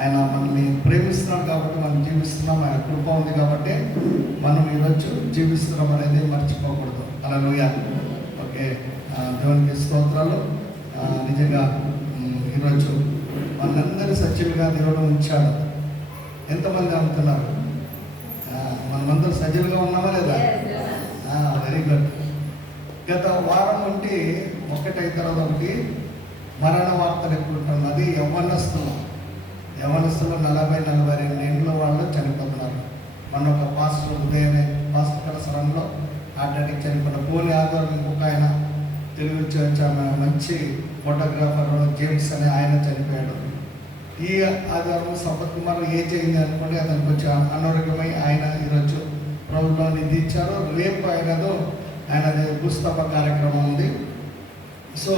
ఆయన మనల్ని ప్రేమిస్తున్నాడు కాబట్టి మనం జీవిస్తున్నాం. ఆయన కృప ఉంది కాబట్టి మనం ఈరోజు జీవిస్తున్నాం అనేది మర్చిపోకూడదు. హల్లెలూయా. ఓకే, దేవునికి స్తోత్రాలు. నిజంగా ఈరోజు మనందరి సజీవులుగా దేవుడు ఉంచాడు. ఎంతమంది అనుకున్నారు? మనమందరూ సజీవులుగా ఉన్నామా లేదా? Very good. గత వారం నుండి ఒకటి తర్వాత ఒకటి మరణ వార్తలు ఎక్కువ ఉంటుంది. అది యవ్వనస్తులు 40-42 ఏళ్ళ వాళ్ళు చనిపోతున్నారు. మన ఒక పాస్టర్ ఉదయమే పాస్టర్ కలసరంలో హార్ట్ అటాక్ చనిపోయిన. పోనీ ఆధారం ఇంకొక ఆయన తెలుగు మంచి ఫోటోగ్రాఫర్ జేమ్స్ అనే ఆయన చనిపోయాడు. ఈ ఆధారం సంపత్ కుమార్ ఏజ్ అయింది అనుకోండి, అతనికి వచ్చి అనారోగ్యమై ఆయన ఈరోజు ప్రభుత్వం నిధి ఇచ్చారు. రేపు ఆయనది పుస్తక కార్యక్రమం ఉంది. సో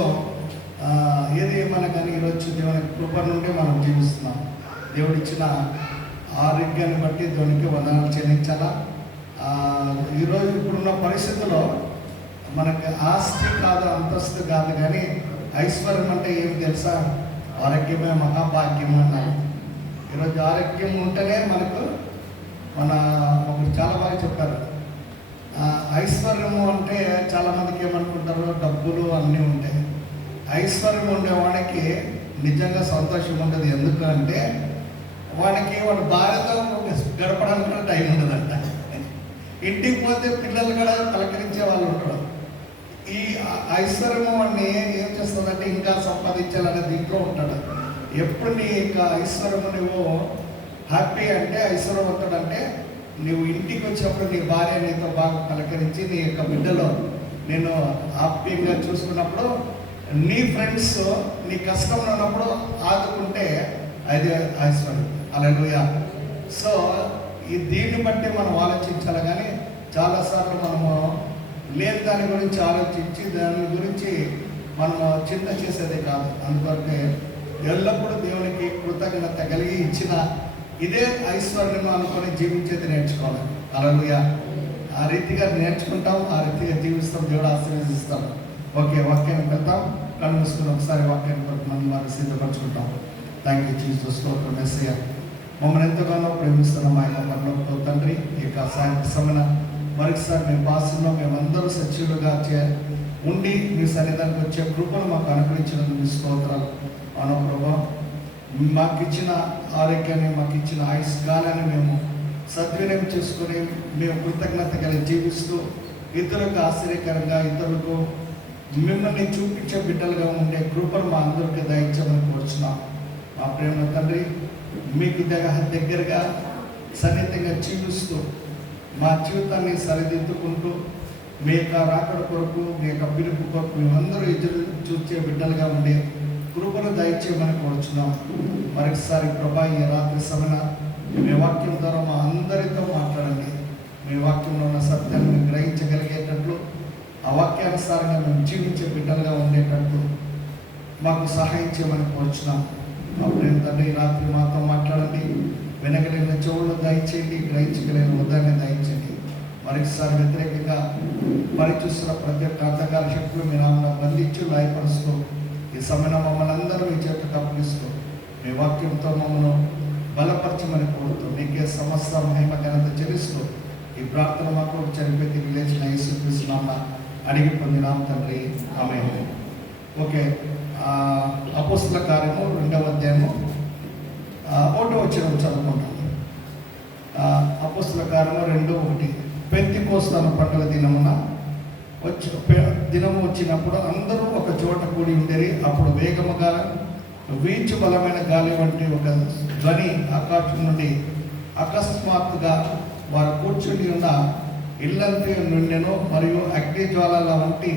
ఏది ఏమన్నా కానీ ఈరోజు దేవుని కృప నుండి మనం జీవిస్తున్నాం. దేవుడు ఇచ్చిన ఆరోగ్యాన్ని బట్టి దేవునికి వందనాలు చెల్లించాలా. ఈరోజు ఇప్పుడున్న పరిస్థితుల్లో మనకి ఆస్తి కాదు, అంతస్తు కాదు, కానీ ఐశ్వర్యం అంటే ఏమి తెలుసా? ఆరోగ్యమే మహాభాగ్యం అన్నారు. ఈరోజు ఆరోగ్యం ఉంటేనే మనకు ఒకరు చాలా బాగా చెప్పారు. ఐశ్వర్యము అంటే చాలామందికి ఏమనుకుంటారు, డబ్బులు అన్నీ ఉంటాయి. ఐశ్వర్యం ఉండేవాడికి నిజంగా సంతోషం ఉంటుంది. ఎందుకంటే వాడి భార్యతో గడపడానికి కూడా టైం ఉండదంట. ఇంటికి పోతే పిల్లలు కూడా పలకరించే వాళ్ళు ఉంటారు. ఈ ఐశ్వర్యము వాడిని ఏం చేస్తుందంటే ఇంకా సంపాదించాలనే దీంట్లో ఉంటాడు. ఎప్పుడు నీ యొక్క ఐశ్వర్యము నువ్వు హ్యాపీ అంటే ఐశ్వర్యవంతుడు అంటే నువ్వు ఇంటికి వచ్చినప్పుడు నీ భార్య నీతో బాగా పలకరించి నీ యొక్క బిడ్డలో నేను హ్యాపీగా చూసుకున్నప్పుడు, నీ ఫ్రెండ్స్ నీ కష్టంలో ఉన్నప్పుడు ఆదుకుంటే అది ఐశ్వర్యం. హల్లెలూయా. సో దీన్ని బట్టి మనం ఆలోచించాలి. కానీ చాలాసార్లు మనము లేని దాని గురించి ఆలోచించి దాని గురించి మనము చింత చేసేదే కాదు. అందుకొరకే ఎల్లప్పుడూ దేవునికి కృతజ్ఞత కలిగి ఇచ్చిన ఇదే ఐశ్వర్యం అనుకొని జీవించేది నేర్చుకోవాలి. హల్లెలూయా. ఆ రీతిగా నేర్చుకుంటాం, ఆ రీతిగా జీవిస్తాం, దేవుడు ఆశీర్వదిస్తాం. ఓకే, వాక్యానికి వెళ్తాం. కళ్ళు మూసుకుని ఒకసారి వాక్యాన్ని మనం వారిని సిద్ధపరచుకుంటాం. Thank you Jesus. స్తోత్రం యేసయ్యా. మమ్మల్ని ఎంతగానో ప్రేమిస్తున్న మా యొక్క పరలోక తండ్రి, ఈ యొక్క సమయ మరొకసారి మీ భాషలో మేమందరూ సజీవులుగా ఉండి మీ సన్నిధానికి వచ్చే కృపను మాకు అనుగ్రహించినందుకు మీ స్తోత్రాలు. అవును ప్రభా, మాకు ఇచ్చిన ఆరోగ్యాన్ని, మాకు ఇచ్చిన ఆయుష్కాలాన్ని మేము సద్వినియోగం చేసుకుని మేము కృతజ్ఞత కలిగి జీవిస్తూ ఇతరులకు ఆశ్చర్యకరంగా ఇతరులకు మిమ్మల్ని చూపించే బిడ్డలుగా ఉండే కృపను మా అందరికీ దయచేయమని కోరుచున్నాం. మా ప్రేమ తండ్రి, మీకు దగ్గరగా సన్నిహితంగా జీవిస్తూ మా జీవితాన్ని సరిదిద్దుకుంటూ మీ యొక్క రాకడ కొరకు, మీ యొక్క పిలుపు కొరకు మేమందరూ ఎదురు చూసే బిడ్డలుగా ఉండే కృపను దయచేయమని కోరుచున్నాం. మరొకసారి ప్రభా, ఈ రాత్రి సమయ మీ వాక్యం ద్వారా మా అందరితో మాట్లాడండి. మీ వాక్యంలో ఉన్న సత్యాన్ని గ్రహించగలిగేటట్లు, ఆ వాక్యానుసారంగా మేము జీవించే బిడ్డలుగా ఉండేటట్లు మాకు సహాయం చేయమని కోరుచున్నాం. అప్పుడు తండ్రి, ఈ రాత్రి మాతో మాట్లాడండి. వినగలిగిన చెవులు దయచేయండి, గ్రహించగలిగిన ఉదయాన్ని దయచేయండి. మరొకసారి వ్యతిరేకంగా పరిచూస్తున్న ప్రతి ఒక్క అంధకార శక్తులు మీ నామను బంధించి లయపరుస్తూ ఈ సమయంలో మమ్మల్ని అందరూ మీ చేతకు అప్పగిస్తూ మీ వాక్యంతో మమ్మల్ని బలపరచమని కోరుతూ మీకే సమస్త మహిమ ఘనత చెల్లిస్తూ ఈ ప్రార్థన మాకు చనిపోయి తిరిగి లేచిన యేసుక్రీస్తు నామమున అడిగి పొందినాం తండ్రి, ఆమేన్. ఓకే, అపోస్తల కార్యము 2వ అధ్యాయము 1వ వచనం చదువుకుంటాం. అపోస్తల కార్యము 2:1. పెంతెకోస్తు పండుగ దినము వచ్చినప్పుడు అందరూ ఒక చోట కూడి ఉండేది. అప్పుడు వేగముగా వీచు బలమైన గాలి వంటి ఒక ధ్వని ఆకాశం నుండి అకస్మాత్తుగా వారు కూర్చుని ఉన్న ఇల్లంతా నుండెను. మరియు అగ్ని జ్వాలల వంటి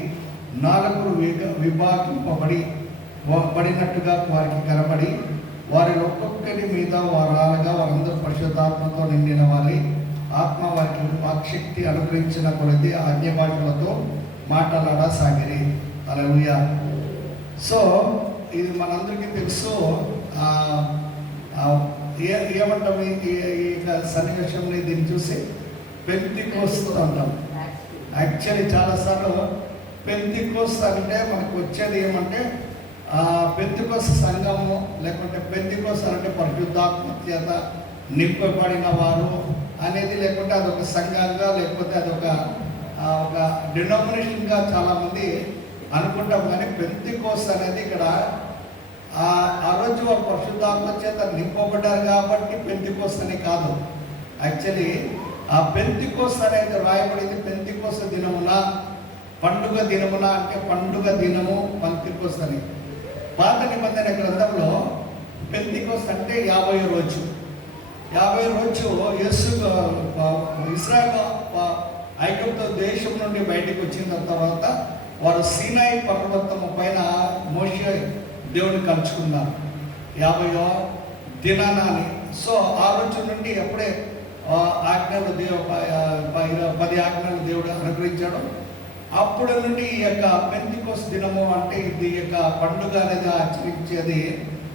4 విభాగింపబడినట్టుగా వారికి కనబడి వారి ఒక్కొక్కరి మీద వారాలుగా వారందరూ పరిశుద్ధాత్మతో నిండిన వారి ఆత్మ వారికి వాక్శక్తి అనుగ్రహించిన కొలది అన్య భాషలతో మాట్లాడసాగిరి. హల్లెలూయా. సో ఇది మనందరికీ తెలుసు. ఏమంటాం ఈ సన్నివేశంలో దీన్ని చూసి పెంతెకోస్తు అంటాం. యాక్చువల్లీ చాలాసార్లు పెంతెకోస్తు అంటే మనకు వచ్చేది ఏమంటే పెంతెకొస్తు సంఘము లేకుంటే పెంతెకొస్తు అంటే పరిశుద్ధాత్మ చేత నింపబడిన వారు అనేది, లేకుంటే అదొక సంఘంగా, లేకపోతే అదొక ఒక డినామినేషన్గా చాలామంది అనుకుంటాం. కానీ పెంతెకొస్తు అనేది ఇక్కడ ఆ రోజు వారు పరిశుద్ధాత్మ చేత నింపబడ్డారు కాబట్టి పెంతెకొస్తు అని కాదు. యాక్చువల్లీ ఆ పెంతెకొస్తు అనేది రాయబడింది పెంతెకొస్తు దినమున, పండుగ దినమున, అంటే పండుగ దినము పెంతెకొస్తు అని. పాత నిబంధన గ్రంథంలో పెంతెకొస్తు అంటే 50వ రోజు. 50వ రోజు యేసు ఇశ్రాయేలు ఐగుప్తు దేశం నుండి బయటకు వచ్చిన తర్వాత వారు సీనాయి పర్వతము పైన మోషే దేవుని కలుసుకున్నారు 50వ దినాన అని. సో ఆ రోజు నుండి ఎప్పుడే ఆజ్ఞలు 10 ఆజ్ఞలు దేవుడు అనుగ్రహించాడు, అప్పుడు నుండి ఈ యొక్క పెంతెకొస్తు దినము అంటే ఇది యొక్క పండుగ అనేది ఆచరించేది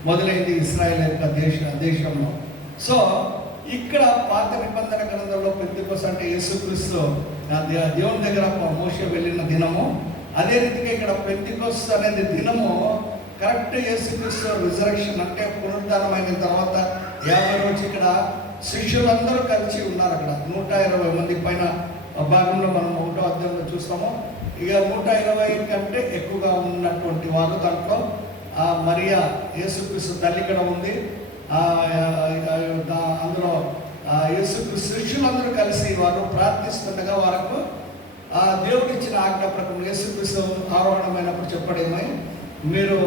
మొదలైంది ఇశ్రాయేల్ యొక్క దేశంలో. సో ఇక్కడ పాత నిబంధన గ్రంథంలో పెంతెకొస్తు అంటే యేసుక్రీస్తు దేవుని దగ్గర మోషే వెళ్ళిన దినము. అదే రీతిగా ఇక్కడ పెంతెకొస్తు అనేది దినము కరెక్ట్ యేసుక్రీస్తు రిజరెక్షన్ అంటే పునరుద్ధానమైన తర్వాత 50 రోజు ఇక్కడ శిష్యులందరూ కలిసి ఉన్నారు. అక్కడ 120 మంది పైన భాగంలో మనం 1వ అధ్యాయంలో చూస్తాము. ఇక 120 కంటే ఎక్కువగా ఉన్నటువంటి వారు, దాంట్లో మరియా యేసుక్రీస్తు తల్లి కూడా ఉంది. అందులో యేసుక్రీస్తు శిష్యులందరూ కలిసి వారు ప్రార్థిస్తుండగా వారికి దేవుడు ఇచ్చిన ఆజ్ఞ ప్రకారం యేసుక్రీస్తు ఆరోహణమైనప్పుడు చెప్పడేమో, మీరు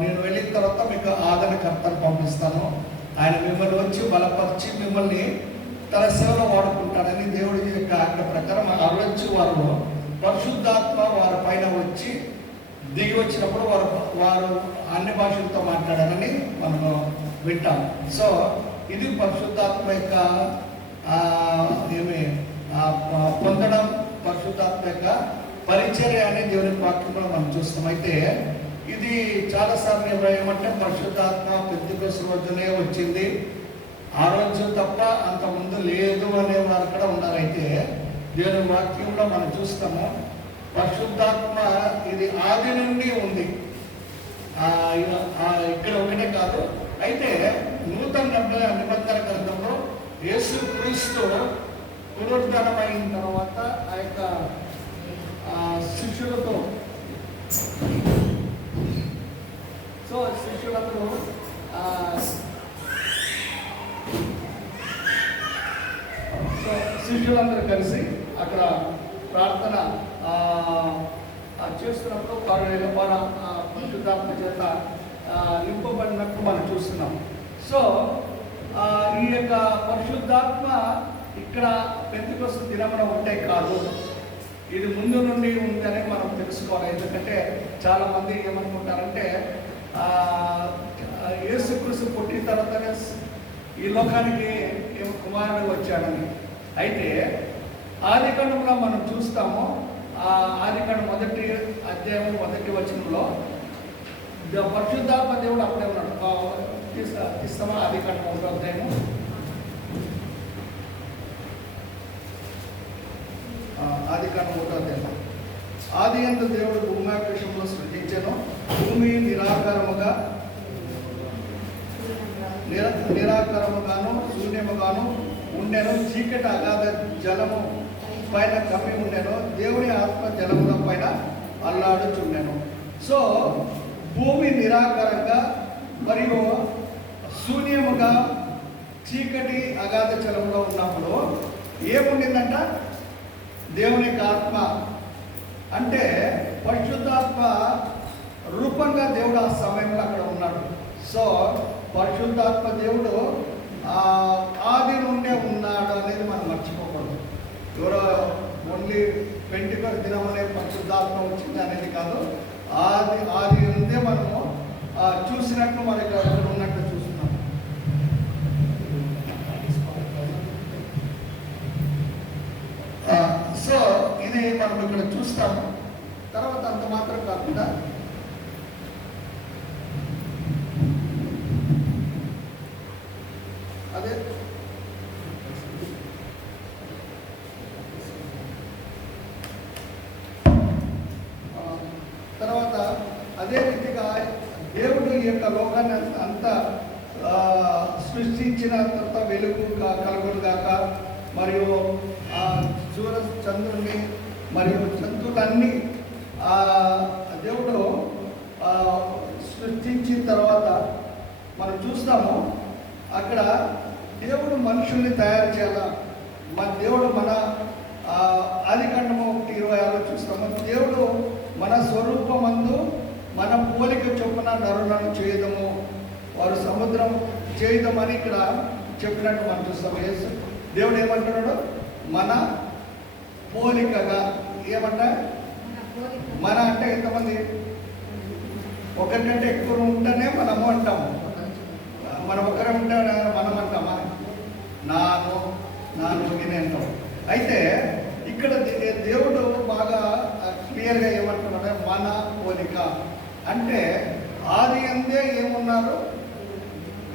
నేను వెళ్ళిన తర్వాత మీకు ఆదరణకర్తను పంపిస్తాను, ఆయన మిమ్మల్ని వచ్చి బలపరిచి మిమ్మల్ని తన సేవలో వాడుకుంటాడని దేవుడి యొక్క ఆజ్ఞ ప్రకారం ఆ రోజు వారు పరిశుద్ధాత్మ వారి పైన వచ్చి దిగి వచ్చినప్పుడు వారు అన్ని భాషలతో మాట్లాడారని మనము వింటాం. సో ఇది పరిశుద్ధాత్మ యొక్క పొందడం, పరిశుద్ధాత్మ యొక్క పరిచర్య అనే దేవుని వాక్యంలో మనం చూస్తాం. అయితే ఇది చాలాసార్లు ఏమంటే పరిశుద్ధాత్మ పెంతెకొస్తు రోజునే వచ్చింది, ఆ రోజు తప్ప అంత ముందు లేదు అనే వారు కూడా ఉన్నారు. అయితే దేవుని వాక్యంలో మనం చూస్తాము పరిశుద్ధాత్మ ఇది ఆది నుండి ఉంది, ఇక్కడ ఒకటే కాదు. అయితే నూతన నిబంధన గ్రంథంలో యేసుక్రీస్తు పునరుద్ధరణమైన తర్వాత ఆ యొక్క శిష్యులతో శిష్యులందరూ శిష్యులందరూ కలిసి అక్కడ ప్రార్థన చేస్తున్నప్పుడు వారు పరిశుద్ధాత్మ చేత నింపబడినట్టు మనం చూస్తున్నాం. సో ఈ యొక్క పరిశుద్ధాత్మ ఇక్కడ పెంతెకొస్తు దినమున ఉంటే కాదు, ఇది ముందు నుండి ఉందని మనం తెలుసుకోవాలి. ఎందుకంటే చాలామంది ఏమనుకుంటారంటే యేసుక్రీస్తు పుట్టిన తర్వాతనే ఈ లోకానికి కుమారుడు వచ్చాడని. అయితే ఆదికాండంలో మనం చూస్తాము, ఆదికాండం 1వ అధ్యాయం 1వ వచనంలో పరిశుద్ధాత్మ దేవుడు అప్పుడే ఉన్నాడు. తీస్తామా? ఆదికాండం 1వ అధ్యాయము ఆదికాండం 1వ అధ్యాయం. ఆదియందు దేవుడు భూమాకాశంలో సృజించెను, భూమి నిరాకారముగాను శూన్యముగాను ఉండెను, చీకటి అగాధ జలము పైన కమ్మి ఉండెను, దేవుని ఆత్మ జలముల పైన అల్లాడుచుండెను. సో భూమి నిరాకారంగా మరియు శూన్యముగా చీకటి అగాధ జలములో ఉన్నప్పుడు ఏముండిందంట? దేవుని ఆత్మ అంటే పరిశుద్ధాత్మ రూపంగా దేవుడు ఆ సమయంలో అక్కడ ఉన్నాడు. సో పరిశుద్ధాత్మ దేవుడు ఆది నుండే ఉన్నాడు అనేది మనం మర్చిపోకూడదు. ఎవరో ఓన్లీ పెంటెకొస్తు దినం అనే పరిశుద్ధాత్మ వచ్చింది అనేది కాదు, ఆది నుండే మనము చూసినట్టు మనకి అక్కడ ఉన్నట్టు చూస్తున్నాం. సో ఇది మనం ఇక్కడ చూస్తాము. తర్వాత అంత మాత్రం కాకుండా అదే తర్వాత అదే రీతిగా సృష్టించిన తర్వాత వెలుగు కలుగును గాక, మరియు సూర్య చంద్రుని మరియు జంతువులన్నీ దేవుడు సృష్టించిన తర్వాత మనం చూస్తాము అక్కడ దేవుడు మనుషుల్ని తయారు చేయాల. మన దేవుడు మన ఆదికాండము 1:26 చూస్తాము, దేవుడు మన స్వరూపమందు మన పోలిక చొప్పున నరులను చేయదము, వారు సముద్రం చేయదమని ఇక్కడ చెప్పినట్టు మనం చూస్తాము. దేవుడు ఏమంటున్నాడు? మన పోలికగా. ఏమంటా? మన అంటే ఎంతమంది? ఒకరికంటే ఎక్కువ ఉంటేనే మనము అంటాము. మనం ఒకరే ఉంటే మనం అంటామా? నాను అంటాం. అయితే ఇక్కడ దేవుడు బాగా క్లియర్గా ఏమంటున్నాడు? మన పోలిక అంటే ఆది అందే ఏమున్నారు?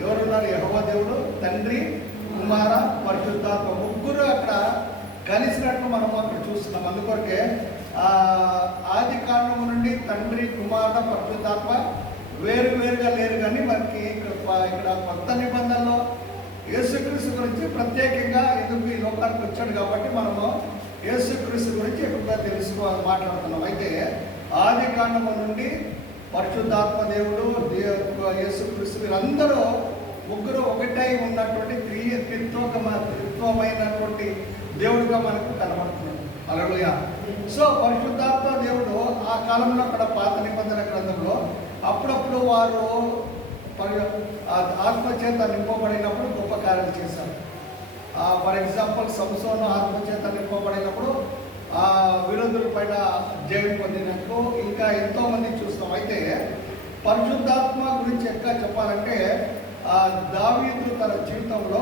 ఎవరున్నారు? యెహోవా దేవుడు, తండ్రి, కుమార, పరిశుద్ధాత్మ ముగ్గురు అక్కడ కలిసినట్టు మనం అక్కడ చూస్తున్నాం. అందుకొరకే ఆది కాండము నుండి తండ్రి, కుమార, పరిశుద్ధాత్మ వేరుగా లేరు. కానీ మనకి ఇక్కడ కొత్త నిబంధనలో యేసుక్రీస్తు గురించి ప్రత్యేకంగా ఎందుకు ఈ లోకానికి వచ్చాడు కాబట్టి మనము యేసుక్రీస్తు గురించి ఎక్కువగా మాట్లాడుతున్నాం. అయితే ఆది కాండము నుండి పరిశుద్ధాత్మ దేవుడు, యేసుక్రీస్తు వీరందరూ ముగ్గురు ఒకటై ఉన్నటువంటి త్రిత్వమైనటువంటి దేవుడుగా మనకు కనబడుతున్నాడు. హల్లెలూయా. సో పరిశుద్ధాత్మ దేవుడు ఆ కాలంలో అక్కడ పాత నిబంధన గ్రంథంలో అప్పుడప్పుడు వారు ఆత్మచేత నింపబడినప్పుడు గొప్ప కార్యాలు చేశారు. ఫర్ ఎగ్జాంపుల్ సంసోను ఆత్మచేత నింపబడినప్పుడు విరోధుల పైన జయం పొందినట్టు ఇంకా ఎంతోమంది చూస్తాం. అయితే పరిశుద్ధాత్మ గురించి ఎక్కువ చెప్పాలంటే దావీదు తన జీవితంలో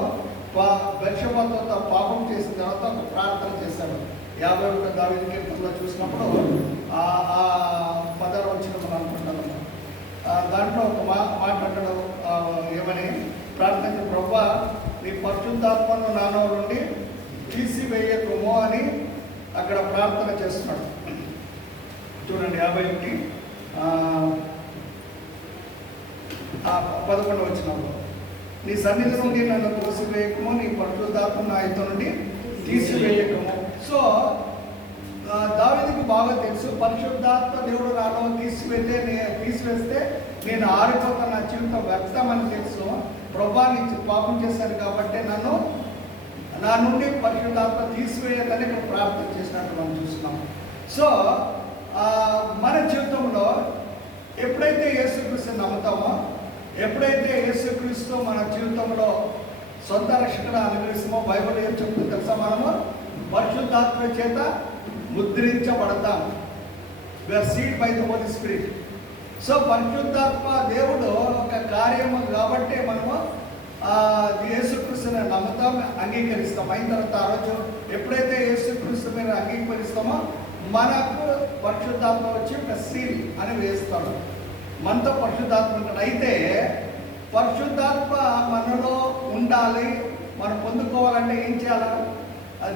బెత్షెబాతో పాపం చేసిన తర్వాత ఒక ప్రార్థన చేశాడు. 51 దావీదు కీర్తనలో చూసినప్పుడు 16 వచ్చిన మనం అనుకుంటాము. దాంట్లో ఒక మాట అంటాడు, ఏమని ప్రార్థన? ప్రభువా, నీ పరిశుద్ధాత్మను నాలో నుండి తీసివేయకుమో అని అక్కడ ప్రార్థన చేస్తున్నాడు. చూడండి 51 వచ్చినప్పుడు, నీ సన్నిధి నుండి నన్ను తోసివేయకము, నీ పరిశుద్ధాత్మ నాయతో నుండి తీసివేయకము. సో దావీదుకు బాగా తెలుసు, పరిశుద్ధాత్మ దేవుడు నాలో తీసివేస్తే నేను ఆరిపోతా, నా జీవితం వ్యర్థమని తెలుసు. ప్రభువా, నీ పాపం చేశాను కాబట్టి నా నుండి పరిశుద్ధాత్మ తీసివేయాలని ఇక్కడ ప్రార్థన చేసినట్టు మనం చూస్తున్నాం. సో మన జీవితంలో ఎప్పుడైతే యేసుక్రీస్తు నమ్ముతామో, ఎప్పుడైతే యేసుక్రీస్తు మన జీవితంలో సొంత రక్షకుడు అనుగ్రహిస్తామో, బైబిల్ ఏం చెప్తుందో తెలుసా? మనము పరిశుద్ధాత్మ చేత ముద్రించబడతాం. We are sealed by the holy spirit. So పరిశుద్ధాత్మ దేవుడు ఒక కార్యము కాబట్టి మనము యేసుక్రీస్తుని నమ్ముతాం, అంగీకరిస్తాం. అయిన తర్వాత ఆ రోజు ఎప్పుడైతే యేసుక్రీస్తు మీద అంగీకరిస్తామో మనకు పరిశుద్ధాత్మ వచ్చి ఒక సీల్ అని వేస్తాడు. మనతో పరిశుద్ధాత్మ ఉంటాడు. అయితే పరిశుద్ధాత్మ మనలో ఉండాలి, మనం పొందుకోవాలంటే ఏం చేయాలి? అది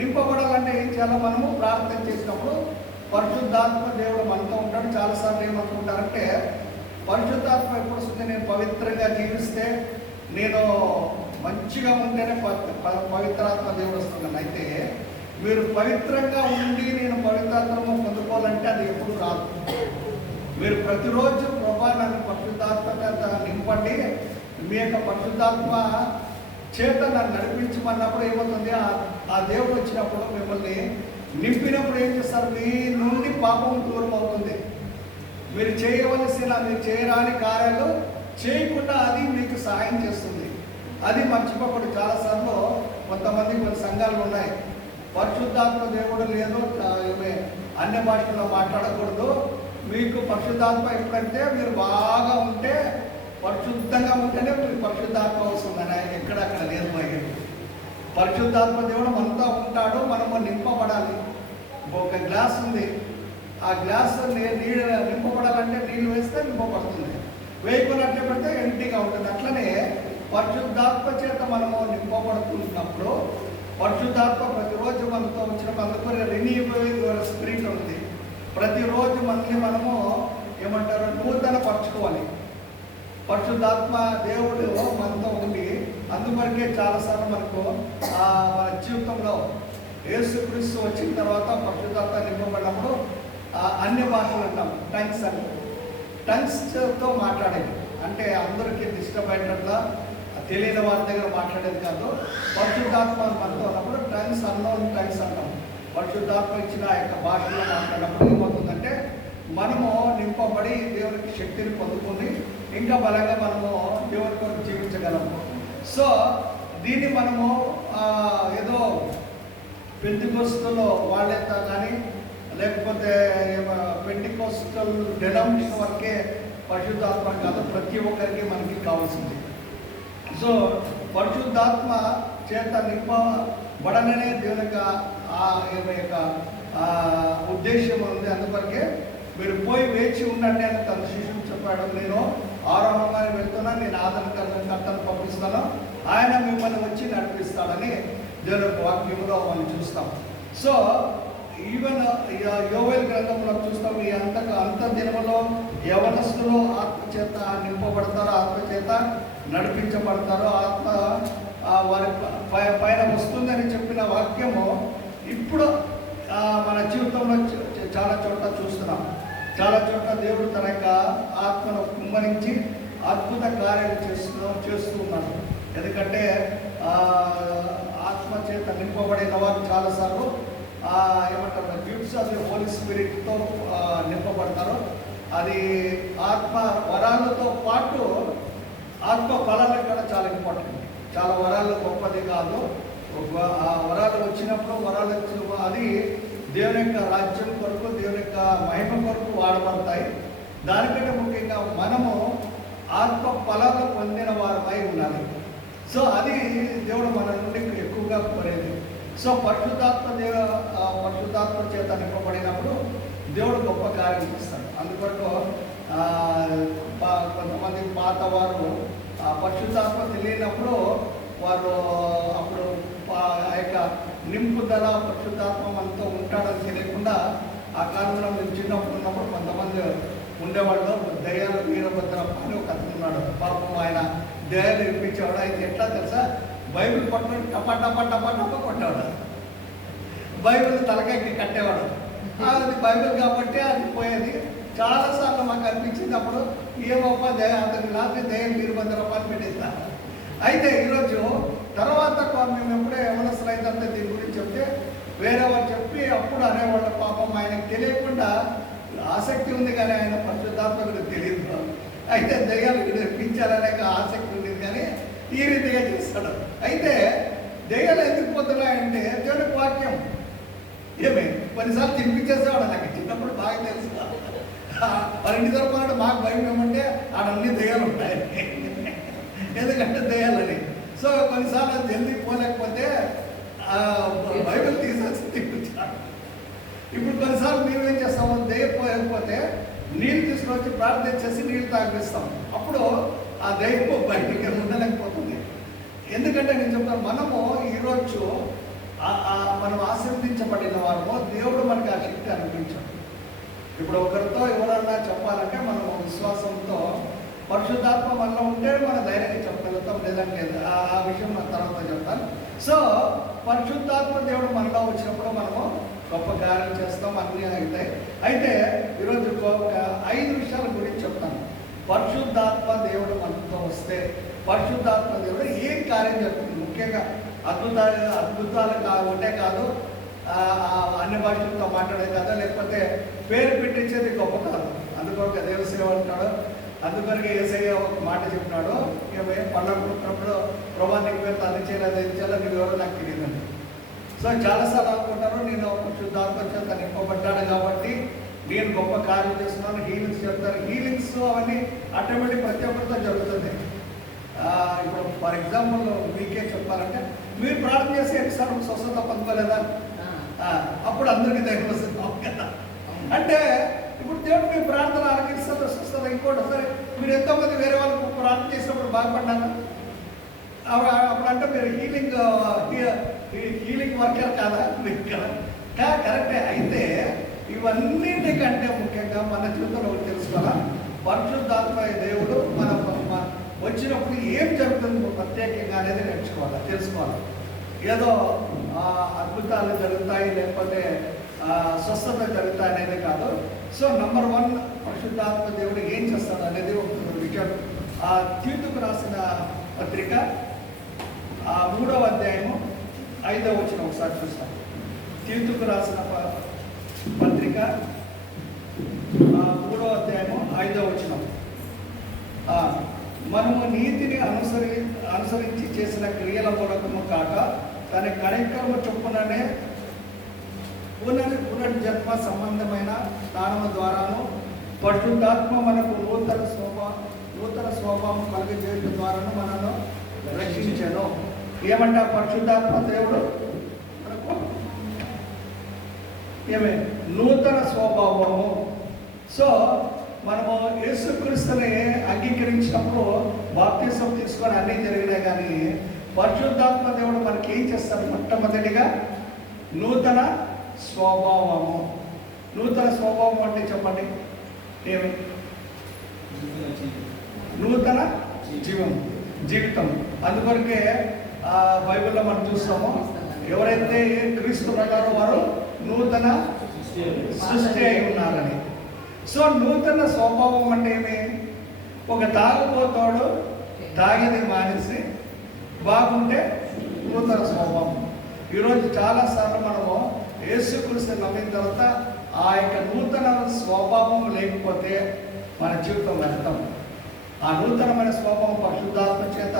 నింపబడాలంటే ఏం చేయాలో? మనము ప్రార్థన చేసినప్పుడు పరిశుద్ధాత్మ దేవుడు మనతో ఉంటాడు. చాలాసార్లు ఏమనుకుంటారంటే పరిశుద్ధాత్మ ఎప్పుడు వస్తుంది? నేను పవిత్రంగా జీవిస్తే, నేను మంచిగా ఉంటేనే పవిత్రాత్మ దేవుడు వస్తున్నాను. అయితే మీరు పవిత్రంగా ఉండి నేను పవిత్రాత్మను పొందుకోవాలంటే అది ఎప్పుడు రాదు. మీరు ప్రతిరోజు ప్రభా నన్ను పరిశుద్ధాత్మ నింపండి, మీ యొక్క పరిశుద్ధాత్మ చేత నన్ను నడిపించమన్నప్పుడు ఏమవుతుంది? ఆ దేవుడు వచ్చినప్పుడు మిమ్మల్ని నింపినప్పుడు ఏం చేస్తారు? మీ నుండి పాపం దూరం అవుతుంది. మీరు చేయరాని కార్యాలు చేయకుండా అది మీకు సహాయం చేస్తుంది. అది మర్చిపోకూడదు. చాలాసార్లు కొన్ని సంఘాలు ఉన్నాయి, పరిశుద్ధాత్మ దేవుడు లేదు, అన్య భాషలో మాట్లాడకూడదు. మీకు పరిశుద్ధాత్మ ఎప్పుడంటే మీరు బాగా ఉంటే, పరిశుద్ధంగా ఉంటేనే మీకు పరిశుద్ధాత్మ వస్తుందని ఎక్కడక్కడ లేదు. పరిశుద్ధాత్మ దేవుడు మనతో ఉంటాడు, మనము నింపబడాలి. ఒక గ్లాస్ ఉంది, ఆ గ్లాస్ నింపబడాలంటే నీళ్ళు వేస్తే నింపబడుతుంది, వేయకున్నట్టే పెడితే ఎంటీగా ఉంటుంది. అట్లనే పరిశుద్ధాత్మ చేత మనము నింపబడుతున్నప్పుడు పరిశుద్ధాత్మ ప్రతిరోజు మనతో వచ్చినప్పుడు అందుకొని రిన్యూవల్ స్పిరిట్ ఉంది. ప్రతిరోజు మనల్ని మనము ఏమంటారు? నూతన పరచుకోవాలి. పరిశుద్ధాత్మ దేవుడు మనతో ఉండి అందువరకే చాలాసార్లు మనకు మన జీవితంలో యేసుక్రీస్తు వచ్చిన తర్వాత పరిశుద్ధాత్మ నింపబడినప్పుడు అన్య భాషలు అంటాం, టంగ్స్ అని. టంగ్స్తో మాట్లాడేది అంటే అందరికీ డిస్టర్బ్ అయ్యేటట్లా తెలియని వారి దగ్గర మాట్లాడేది కాదు. పరిశుద్ధాత్మ మనతో ఉన్నప్పుడు టంగ్స్, అన్నోన్ టంగ్స్ అంటాం. పరిశుద్ధాత్మ ఇచ్చిన ఆ యొక్క భాషలో మాట్లాడినప్పుడు ఏమవుతుందంటే మనము నింపబడి దేవునికి శక్తిని పొందుకొని ఇంకా బలంగా మనము దేవుని కొరకు జీవించగలము. సో దీన్ని మనము ఏదో పెంటెకోస్తలో వాళ్ళేత కానీ లేకపోతే పెంటెకోస్తల్ డెనామినేషన్ వరకే పరిశుద్ధాత్మ కాదు, ప్రతి ఒక్కరికి మనకి కావాల్సింది. సో పరిశుద్ధాత్మ చేత నింపబడననే దేవుని యొక్క ఉద్దేశం ఉంది. అందువరకే మీరు పోయి వేచి ఉండండి అని తన శిష్యుడు చెప్పాడు. నేను ఆరోహంగా వెళ్తున్నాను, నేను ఆదరణకర్తను పంపిస్తాను, ఆయన మిమ్మల్ని వచ్చి నడిపిస్తాడని దేవుని యొక్క వాక్యంలో మనం చూస్తాం. సో ఈవెన్ యోవేల్ గ్రంథంలో చూస్తాం, ఈ అంత దినములో యవనస్తులు ఆత్మచేత నింపబడతారు, ఆత్మచేత నడిపించబడతారు, ఆత్మ వారి పైన వస్తుందని చెప్పిన వాక్యము ఇప్పుడు మన జీవితంలో చాలా చోట్ల చూస్తున్నాం. చాలా చోట్ల దేవుడు తన యొక్క ఆత్మను కుమ్మరించి అద్భుత కార్యాలు చేస్తూ ఉన్నాడు. ఎందుకంటే ఆత్మ చేత నింపబడిన వారు చాలాసార్లు ఏమంటారు గిఫ్ట్స్ ఆఫ్ ది హోలీ స్పిరిట్తో నింపబడతారు. అది ఆత్మ వరాలతో పాటు ఆత్మ ఫలాలు కూడా చాలా ఇంపార్టెంట్. చాలా వరాలు గొప్పది కాదు, ఆ వరాలు వచ్చినప్పుడు అది దేవుని యొక్క రాజ్యం కొరకు, దేవుని యొక్క మహిమ కొరకు వాడబడతాయి. దానికంటే ముఖ్యంగా మనము ఆత్మ ఫలాలు పొందిన వారమై ఉండాలి. సో అది దేవుడు మన నుండి ఎక్కువగా కోరేది. సో పరిశుద్ధాత్మ చేత నింపబడినప్పుడు దేవుడు గొప్ప కార్యం చేస్తాడు. అందుకొరకు కొంతమంది పాత వారు పరిశుద్ధాత్మ తెలియనప్పుడు వారు అప్పుడు ఆ యొక్క నింపుదల పరిశుద్ధాత్మ మనతో ఉంటాడని తెలియకుండా ఆ కాలంలో మేము చిన్నప్పుడు ఉన్నప్పుడు కొంతమంది ఉండేవాళ్ళు. దయ్యాలు వీరభద్ర అని ఒక అతను ఉన్నాడు. పాపం ఆయన దయ్యాలు ఇప్పించేవాడు. అయితే ఎట్లా తెలుసా, బైబిల్ పట్టుకుని టపా టపా టపా టపా కొట్టేవాడు, బైబిల్ తలకాయకి కట్టేవాడు. అది బైబిల్ కాబట్టి అది పోయేది. చాలాసార్లు మాకు అనిపించింది అప్పుడు ఏమప్ప అతని రాత్రి దయ్యం వీరభద్ర అని పెట్టేస్తాను. అయితే ఈరోజు తర్వాత మేము ఎప్పుడే యవనస్తులు అయితే దీని గురించి చెప్తే వేరే వాళ్ళు చెప్పి అప్పుడు అనేవాళ్ళ పాపం ఆయనకు తెలియకుండా ఆసక్తి ఉంది కానీ ఆయన పరిశుద్ధాత్మ గురించి తెలియదు. అయితే దయ్యాలు వినిపించాలనే ఆసక్తి ఉండేది కానీ ఈ రీతిగా చేస్తాడు. అయితే దయ్యాలు ఎందుకు పోతున్నాయంటే దేవుని వాక్యం ఏమే కొన్నిసార్లు తినిపించేసేవాడు. నాకు చిన్నప్పుడు బాగా తెలుసు. వాళ్ళ ఇంటి తరపున మాకు భయం ఏమంటే ఆడన్నీ దయ్యాలు ఉంటాయి, ఎందుకంటే దయ్యాలని. సో కొన్నిసార్లు జల్దీ పోలేకపోతే బైబిల్ తీసేసి తినిపించాడు. ఇప్పుడు కొన్నిసార్లు మేము ఏం చేస్తాము, దయ్యం పోయకపోతే నీళ్ళు తీసుకొచ్చి ప్రార్థన చేసి నీళ్ళు తాగిస్తాం. అప్పుడు ఆ దయ్యం బయటికి ఉండలేకపోతుంది. ఎందుకంటే నేను చెప్తాను, మనము ఈరోజు మనం ఆశీర్వదించబడిన వారము, దేవుడు మనకి ఆ శక్తి అనిపించాడు. ఇప్పుడు ఒకరితో ఎవరన్నా చెప్పాలంటే మనం విశ్వాసంతో పరిశుద్ధాత్మ మనలో ఉంటే మన ధైర్యంగా చెప్పగలుగుతాం, లేదంటే ఆ విషయం మన తర్వాత చెప్తాను. సో పరిశుద్ధాత్మ దేవుడు మనలో వచ్చినప్పుడు మనము గొప్ప కార్యాలు చేస్తాం, అన్నీ అవుతాయి. అయితే ఈరోజు ఒక 5 విషయాల గురించి చెప్తాను. పరిశుద్ధాత్మ దేవుడు మనతో వస్తే పరిశుద్ధాత్మ దేవుడు ఏం కార్యం జరుగుతుంది. ముఖ్యంగా అద్భుతాలు ఒకటే కాదు, అన్ని భాషలతో మాట్లాడేది కాదు, లేకపోతే పేరు పెట్టించేది గొప్ప కాదు. అందుకొరకు దేవసేవ అంటాడు. అందుకొరకు యేసయ్య ఒక మాట చెప్పినాడు, పండుగప్పుడు ప్రభా నీకు పేరు అది చేయాలి అది చేయాలి, నీకు ఎవరో నాకు తెలియదండి. సో చాలాసార్లు అనుకుంటారు నేను పరిశుద్ధాత్మ చేత నింపబడ్డాను కాబట్టి నేను గొప్ప కార్యం చేస్తున్నాను, హీలింగ్స్ చెప్తారు. హీలింగ్స్ అవన్నీ ఆటోమేటిక్ ప్రతి ఒక్కరితో జరుగుతుంది. ఇప్పుడు ఫర్ ఎగ్జాంపుల్ మీకే చెప్పాలంటే మీరు ప్రార్థన చేసి ఎన్నిసార్లు స్వస్థత పొందుకోలేదా, అప్పుడు అందరికీ ధైర్యం వస్తుంది కదా. అంటే ఇప్పుడు దేవుడు మీ ప్రార్థన ఆలకిస్తారు, స్వస్థత. ఇంకోటి సరే మీరు ఎంతోమంది వేరే వాళ్ళకు ప్రార్థన చేసినప్పుడు బాగుపడ్డాను, అప్పుడు అంటే మీరు హీలింగ్ వర్కర్ కాదా మీకు కదా? కరెక్టే. అయితే ఇవన్నింటికంటే ముఖ్యంగా మన జీవితంలో ఒకటి తెలుసుకోవాలా, పరిశుద్ధాత్మ దేవుడు మన వచ్చినప్పుడు ఏం జరుగుతుంది ప్రత్యేకంగా అనేది నేర్చుకోవాలి, తెలుసుకోవాలి. ఏదో అద్భుతాలు జరుగుతాయి లేకపోతే స్వస్థత జరుగుతాయి అనేది కాదు. సో నంబర్ 1 పరిశుద్ధాత్మ దేవుడు ఏం చేస్తాడు అనేది ఒక విషయం. తీతుకు రాసిన పత్రిక 3వ అధ్యాయము 5వ వచనం ఒకసారి చూస్తాం. తీతుకు రాసిన పత్రిక 3వ అధ్యాయము 5వ వచనం. మనము నీతిని అనుసరించి చేసిన క్రియల మూలకము కాక తన కార్యక్రమ చొప్పుననే పునర్జన్మ సంబంధమైన స్నానము ద్వారాను పరిశుద్ధాత్మ మనకు నూతన స్వభావం కలిగజేయడం ద్వారాను మనను రక్షించాను. ఏమంటే పరిశుద్ధాత్మ దేవుడు మనకు నూతన స్వభావము. సో మనము యేసుక్రీస్తుని అంగీకరించినప్పుడు బాప్తిసం తీసుకొని అన్నీ జరిగినాయి. కానీ పరిశుద్ధాత్మ దేవుడు మనకి ఏం చేస్తారు? మొట్టమొదటిగా నూతన స్వభావము. నూతన స్వభావం అంటే చెప్పండి ఏమి? నూతన జీవితం. అందుకొరకే బైబిల్లో మనం చూస్తాము, ఎవరైతే క్రీస్తు ప్రకారం వారు నూతన సృష్టి అయి ఉన్నారని. సో నూతన స్వభావం అంటే ఏమి? ఒక తాగుబోతాడు తాగిది మానేసి బాగుంటే నూతన స్వభావం. ఈరోజు చాలాసార్లు మనము యేసుక్రీస్తు నమ్మిన తర్వాత ఆ యొక్క నూతన స్వభావం లేకపోతే మన జీవితం వ్యర్థం. ఆ నూతనమైన స్వభావం పరిశుద్ధాత్మ చేత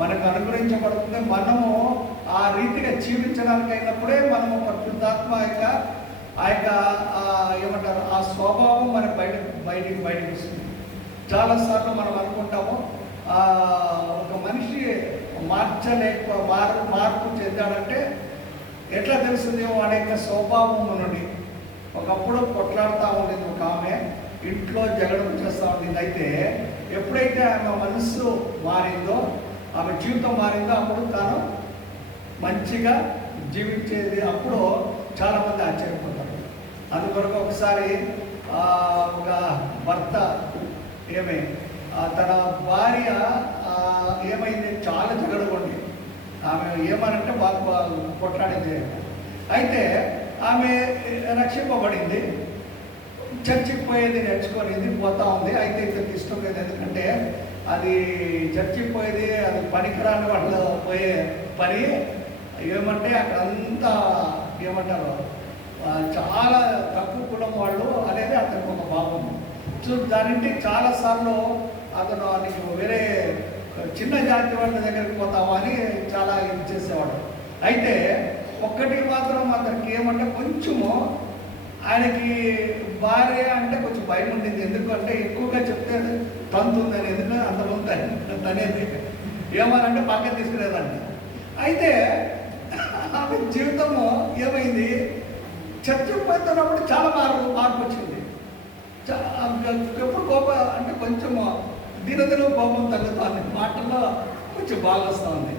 మనకు అనుగ్రహించబడుతుంది. మనము ఆ రీతిగా జీవించడానికి అయినప్పుడే మనము పరిశుద్ధాత్మ ఆ యొక్క ఏమంటారు ఆ స్వభావం మనకు బయటికి వస్తుంది. చాలాసార్లు మనం అనుకుంటాము ఒక మనిషి మార్పు చెందాడంటే ఎట్లా తెలుస్తుంది? వాడి యొక్క స్వభావం నుండి. ఒకప్పుడు కొట్లాడుతూ ఉండేది ఒక ఆమె, ఇంట్లో జగడం చేస్తూ ఉండేది. అయితే ఎప్పుడైతే ఆమె మనస్సు మారిందో, ఆమె జీవితం మారిందో, అప్పుడు తాను మంచిగా జీవించేది. అప్పుడు చాలామంది ఆశ్చర్యపోతారు. అందుకొరకు ఒకసారి ఒక భర్త తన భార్య ఏమైంది, చాలా జగడగొండి. ఆమె ఏమనంటే బాగా కొట్లాడింది. అయితే ఆమె రక్షింపబడింది, చర్చికి పోయేది నేర్చుకునేది పోతా ఉంది. అయితే ఇతనికి ఇష్టం లేదు, ఎందుకంటే అది చర్చికి పోయేది అది పనికిరాని వాళ్ళు పోయే పని. ఏమంటే అక్కడంతా ఏమంటారు చాలా తక్కువ కులం వాళ్ళు అనేది అతనికి ఒక భావం. సో దానింటి చాలాసార్లు అతను నీకు వేరే చిన్న జాతి వాళ్ళ దగ్గరికి పోతావా అని చాలా ఇది చేసేవాడు. అయితే ఒక్కటి మాత్రం అతనికి ఏమంటే కొంచెము ఆయనకి భార్య అంటే కొంచెం భయం ఉండింది. ఎందుకంటే ఎక్కువగా చెప్తే తంతుందని, ఎందుకంటే అంతమంది తనేది ఏమనంటే పక్కన తీసుకునేదండి. అయితే ఆమె జీవితము ఏమైంది, చర్చకు పోతున్నప్పుడు చాలా మార్పు వచ్చింది. ఎప్పుడు కోపం అంటే కొంచెము దినదిన కోపం తగ్గుతుంది, మాటల్లో కొంచెం బాగా వస్తూ ఉంది.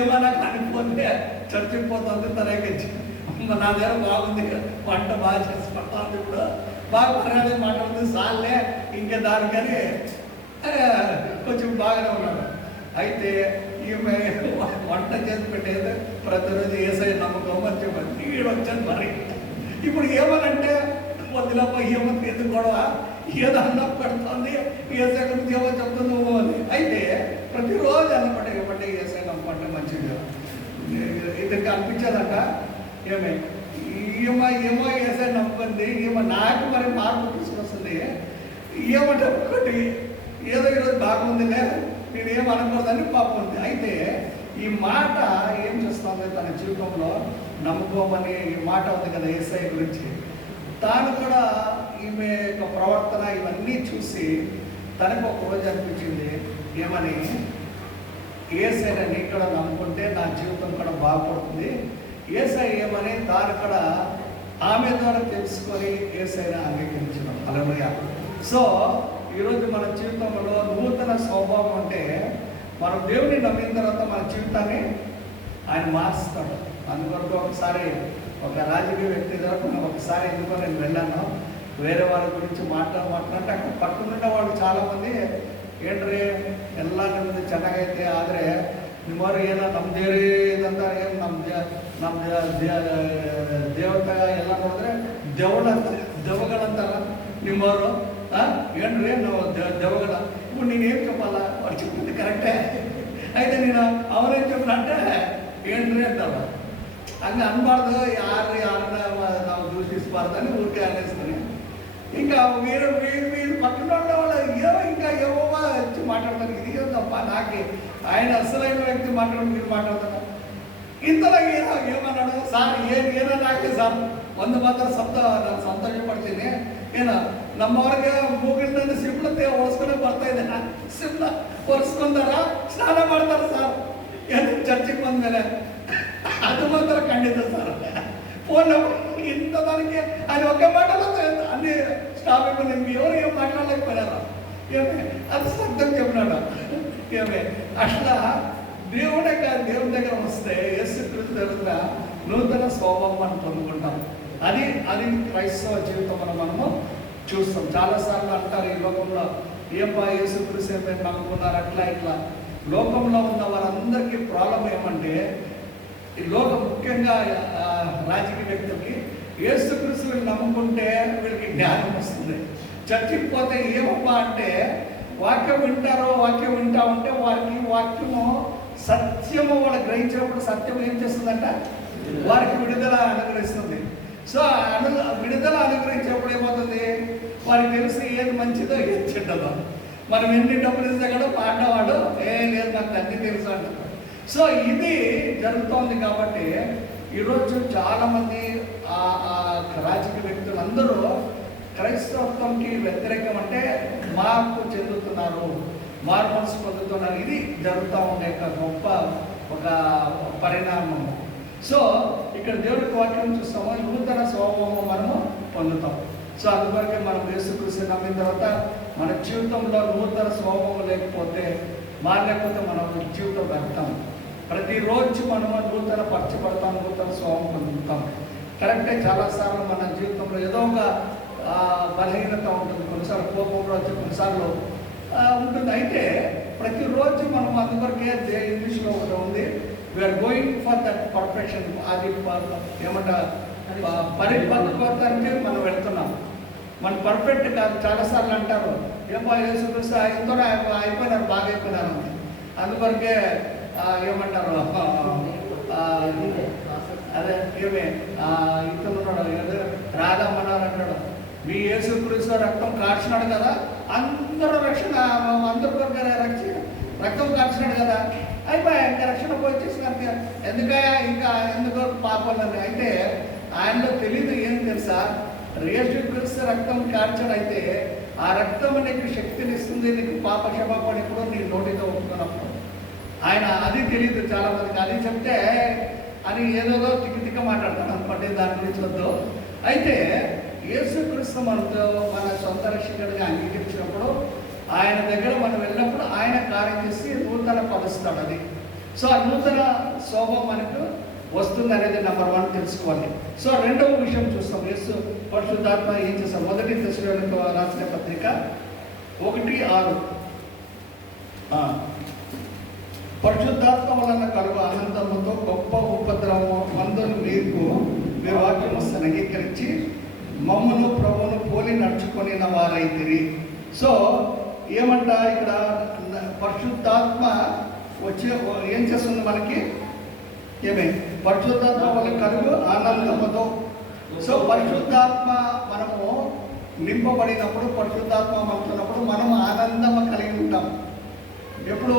ఏమైనా కానిపోతే చర్చకు పోతుంది, తనకి నా దగ్గర బాగుంది, వంట బాగా చేసి పడుతుంది, ఇప్పుడు బాగా పర్యాలు మాట్లాడుతుంది, సార్లే ఇంకా దానికని కొంచెం బాగానే ఉన్నాడు. అయితే ఈమె వంట చేసి పెట్టేది ప్రతిరోజు ఏసై నమ్మకం అని చెప్పి ఈడు వచ్చాను. మరి ఇప్పుడు ఏమనంటే వదిలేపో ఏమో ఎందుకు గొడవ, ఏదో అన్నం పెడుతుంది, ఏసై గురించి ఏమో చెప్తున్నావు అని. అయితే ప్రతిరోజు అన్నపడ్డ ఇవ్వండి ఏసై నమ్మకంటే మంచిది. ఇది కనిపించేదంట ఏమో ఏసై నమ్ముకుంది, ఏమో నాకు మరి మార్పు తీసుకొస్తుంది. ఏమంటే ఒకటి ఏదో ఈరోజు బాగుందిలే, నేను ఏమనకూడదని పాపం ఉంది. అయితే ఈ మాట ఏం చేస్తుంది తన జీవితంలో నమ్ముకోమని ఈ మాట ఉంది కదా ఏసై గురించి. తాను కూడా ఈమె యొక్క ప్రవర్తన ఇవన్నీ చూసి తనకు ఒక రోజు అనిపించింది, ఏమని, ఏసైనా నీ కూడా నమ్ముకుంటే నా జీవితం కూడా బాగుపడుతుంది. ఏసై ఏమని తాను కూడా ఆమె ద్వారా తెలుసుకొని ఏసైనా అంగీకరించడం. హల్లెలూయా. సో ఈరోజు మన జీవితంలో నూతన స్వభావం అంటే మనం దేవుని నమ్మిన తర్వాత మన జీవితాన్ని ఆయన మారుస్తాడు. అందువరకు ఒకసారి ఒక రాజకీయ వ్యక్తి దగ్గర ఒకసారి ఎందుకో నేను వెళ్ళాను, వేరే వాళ్ళ గురించి మాట్లాడంటే అక్కడ పక్కనున్న వాళ్ళు చాలామంది ಏನ್ರಿ ಎಲ್ಲ ನಿಮ್ಮದು ಚೆನ್ನಾಗೈತೆ, ಆದರೆ ನಿಮ್ಮವ್ರು ಏನೋ ನಮ್ಮ ದೇವ್ರಿ ಇದಂತ ಏನು ನಮ್ಮ ದೇವತೆ ಎಲ್ಲ ನೋಡಿದ್ರೆ ದೆವ್ವಗಳಂತಾರ ನಿಮ್ಮವರು. ಏನ್ರಿ ನಾವು ದೆವ್ವಗಳ ఇప్పుడు నేనేం చెప్పాలా వాడు చెప్పింది కరెక్టే, అయితే నేను అవరేం చెప్పినంటే ఏంట్రీ అంటావా అని అనబడదు. యారನ್ನ ನಾವು దూషించబడదని ఊరికే అనేస్తుంది. ఇంకా మీరు పక్కన వాళ్ళు ఇంకా ఏవో వచ్చి మాట్లాడతారు. ఇది తప్ప నాకు ఆయన అసలైన వ్యక్తి మాట్లాడి మీరు మాట్లాడతారు. ఇంతలో ఏమన్నాడు సార్, ಏನೋ ನಾಕೆ ಸಾರ್ ಒಂದು ಮಾತ್ರ ನಾನು ಸಂತೋಷಪಡ್ತೀನಿ. ಏನು ನಮ್ಮವ್ರಿಗೆ ಮೂಗಿನ ಸಿಂಪ್ಲತೆ ಒರೆಸ್ಕೊಂಡೆ ಬರ್ತಾ ಇದೆ, ಸಿಂಪ್ಲ ಒರೆಸ್ಕೊಂಡಾರ ಸ್ನಾನ ಮಾಡ್ತಾರೆ ಸರ್ ಏನು ಚರ್ಚಿಗೆ ಬಂದ್ಮೇಲೆ. అది మాత్రం ఖండిత సార్. ఫోన్ ఇంత దానికి అది ఒకే మాటలో అన్ని స్టాప్ అయిపోయింది. ఎవరు ఏం మాట్లాడలేకపోయినారా ఏమే అది సత్యం చెప్పినాడు. ఏమే అట్లా దేవుడే కాదు, దేవుని దగ్గర వస్తే యేసుక్రీస్తు దగ్గర నూతన స్వభావం అని పొందుకుంటాం. అది క్రైస్తవ జీవితం మనము చూస్తాం. చాలాసార్లు అంటారు ఈ లోకంలో ఏమా యేసుక్రీస్తు ఏమైనా నమ్ముకున్నారు అట్లా ఇట్లా. లోకంలో ఉన్న వారందరికీ ప్రాబ్లం ఏమంటే ఈ లోకం ముఖ్యంగా రాజకీయ వ్యక్తులకి యేసుక్రీస్తుని నమ్ముకుంటే వీళ్ళకి జ్ఞానం వస్తుంది. చర్చికి పోతే ఏమబ్బా అంటే వాక్యం వింటారో, వాక్యం వింటా ఉంటే వారికి వాక్యము సత్యము వాళ్ళు గ్రహించినప్పుడు సత్యం ఏం చేస్తుందంట వారికి విడుదల అనుగ్రహిస్తుంది. సో విడుదల అనుగ్రహించినప్పుడు ఏమవుతుంది వారికి తెలిసి ఏది మంచిదో ఏది చెడ్డదో. మనం ఎన్ని డబ్బులు ఇస్తే కూడా పాడవాడు లేదు నాకు అన్ని తెలుసు అంటారు. సో ఇది జరుగుతోంది. కాబట్టి ఈరోజు చాలామంది రాజకీయ వ్యక్తులు అందరూ క్రైస్తవత్వంకి వ్యతిరేకం అంటే మార్పు చెందుతున్నారు, మార్మల్స్ పొందుతున్నారు. ఇది జరుగుతూ ఉండే గొప్ప ఒక పరిణామం. సో ఇక్కడ దేవుడికి వాక్యం చూస్తాము, నూతన స్వభావం మనము పొందుతాం. సో అందువరకే మనం యేసుక్రీస్తు నమ్మిన తర్వాత మన జీవితంలో నూతన స్వభావం లేకపోతే మారలేకపోతే మనం జీవితం పెడతాం. ప్రతిరోజు మనము నూతన పరచబడతాం, నూతన స్వభావం పొందుతాం. కరెక్టే, చాలాసార్లు మన జీవితంలో ఏదో ఒక బలహీనత ఉంటుంది, కొన్నిసార్లు కోపంలో వచ్చి కొన్నిసార్లు ఉంటుంది. అయితే ప్రతిరోజు మనం అందువరకే ఇంగ్లీష్లో ఒకటి ఉంది, we are going for that perfection. అది ఏమంట పరిపక్వతానికి మనం వెళ్తున్నాం. మనం పర్ఫెక్ట్ కాదు. చాలాసార్లు అంటారు ఏమో యేసుక్రీస్తు ఎంతో అయిపోయినారు, బాగా అయిపోయినారు అని. అందువరకే ఏమంటారు అదే ఏమే ఇస్తున్నాడు రాధమ్మన్నారు అంటాడు, మీ యేసుక్రీస్తు రక్తం కార్చినాడు కదా, అందరూ రక్షణ అందరి రక్తం కార్చినాడు కదా, అయిపోయా ఇంకా రక్షణ పోయించేసినాక ఎందుకయ్యా ఇంకా ఎందుకు పాపాలని. అయితే ఆయనలో తెలియదు ఏం తెలుసా, యేసుక్రీస్తు రక్తం కార్చడైతే ఆ రక్తం నీకు శక్తిని ఇస్తుంది, నీకు పాప క్షమాపణ ఎప్పుడో నీ నోటితో ఒప్పుకున్నప్పుడు. ఆయన అది తెలియదు చాలా మందికి. అది చెప్తే అని ఏదో తిక్క మాట్లాడతాను అనుకోండి, దాని గురించి వద్దు. అయితే యేసుక్రీస్తు మనతో మన సొంత రక్షకుడిగా అంగీకరించినప్పుడు ఆయన దగ్గర మనం వెళ్ళినప్పుడు ఆయన కార్యం చేసి నూతన పరుస్తాడు. అది సో ఆ నూతన స్వభావం మనకు వస్తుంది అనేది నెంబర్ 1 తెలుసుకోవాలి. సో రెండవ విషయం చూస్తాం, యేసు పరిశుద్ధాత్మ ఏం చేస్తాం. మొదటి తెస్సలోనికైలకు రాసిన పత్రిక 1:6 పరిశుద్ధాత్మ వలన కలుగు ఆనందముతో గొప్ప ఉపద్రవము మందును మీరు వాక్యము అంగీకరించి మమ్మను ప్రభువును పోలి నడుచుకొనిన వారైతిరి. సో ఏమంట ఇక్కడ పరిశుద్ధాత్మ వచ్చి ఏం చేస్తుంది మనకి, ఏమే పరిశుద్ధాత్మ వలన కలుగు ఆనందముతో. సో పరిశుద్ధాత్మ మనము నింపబడినప్పుడు, పరిశుద్ధాత్మ మనకున్నప్పుడు మనం ఆనందం కలిగి ఉంటాం. ఎప్పుడు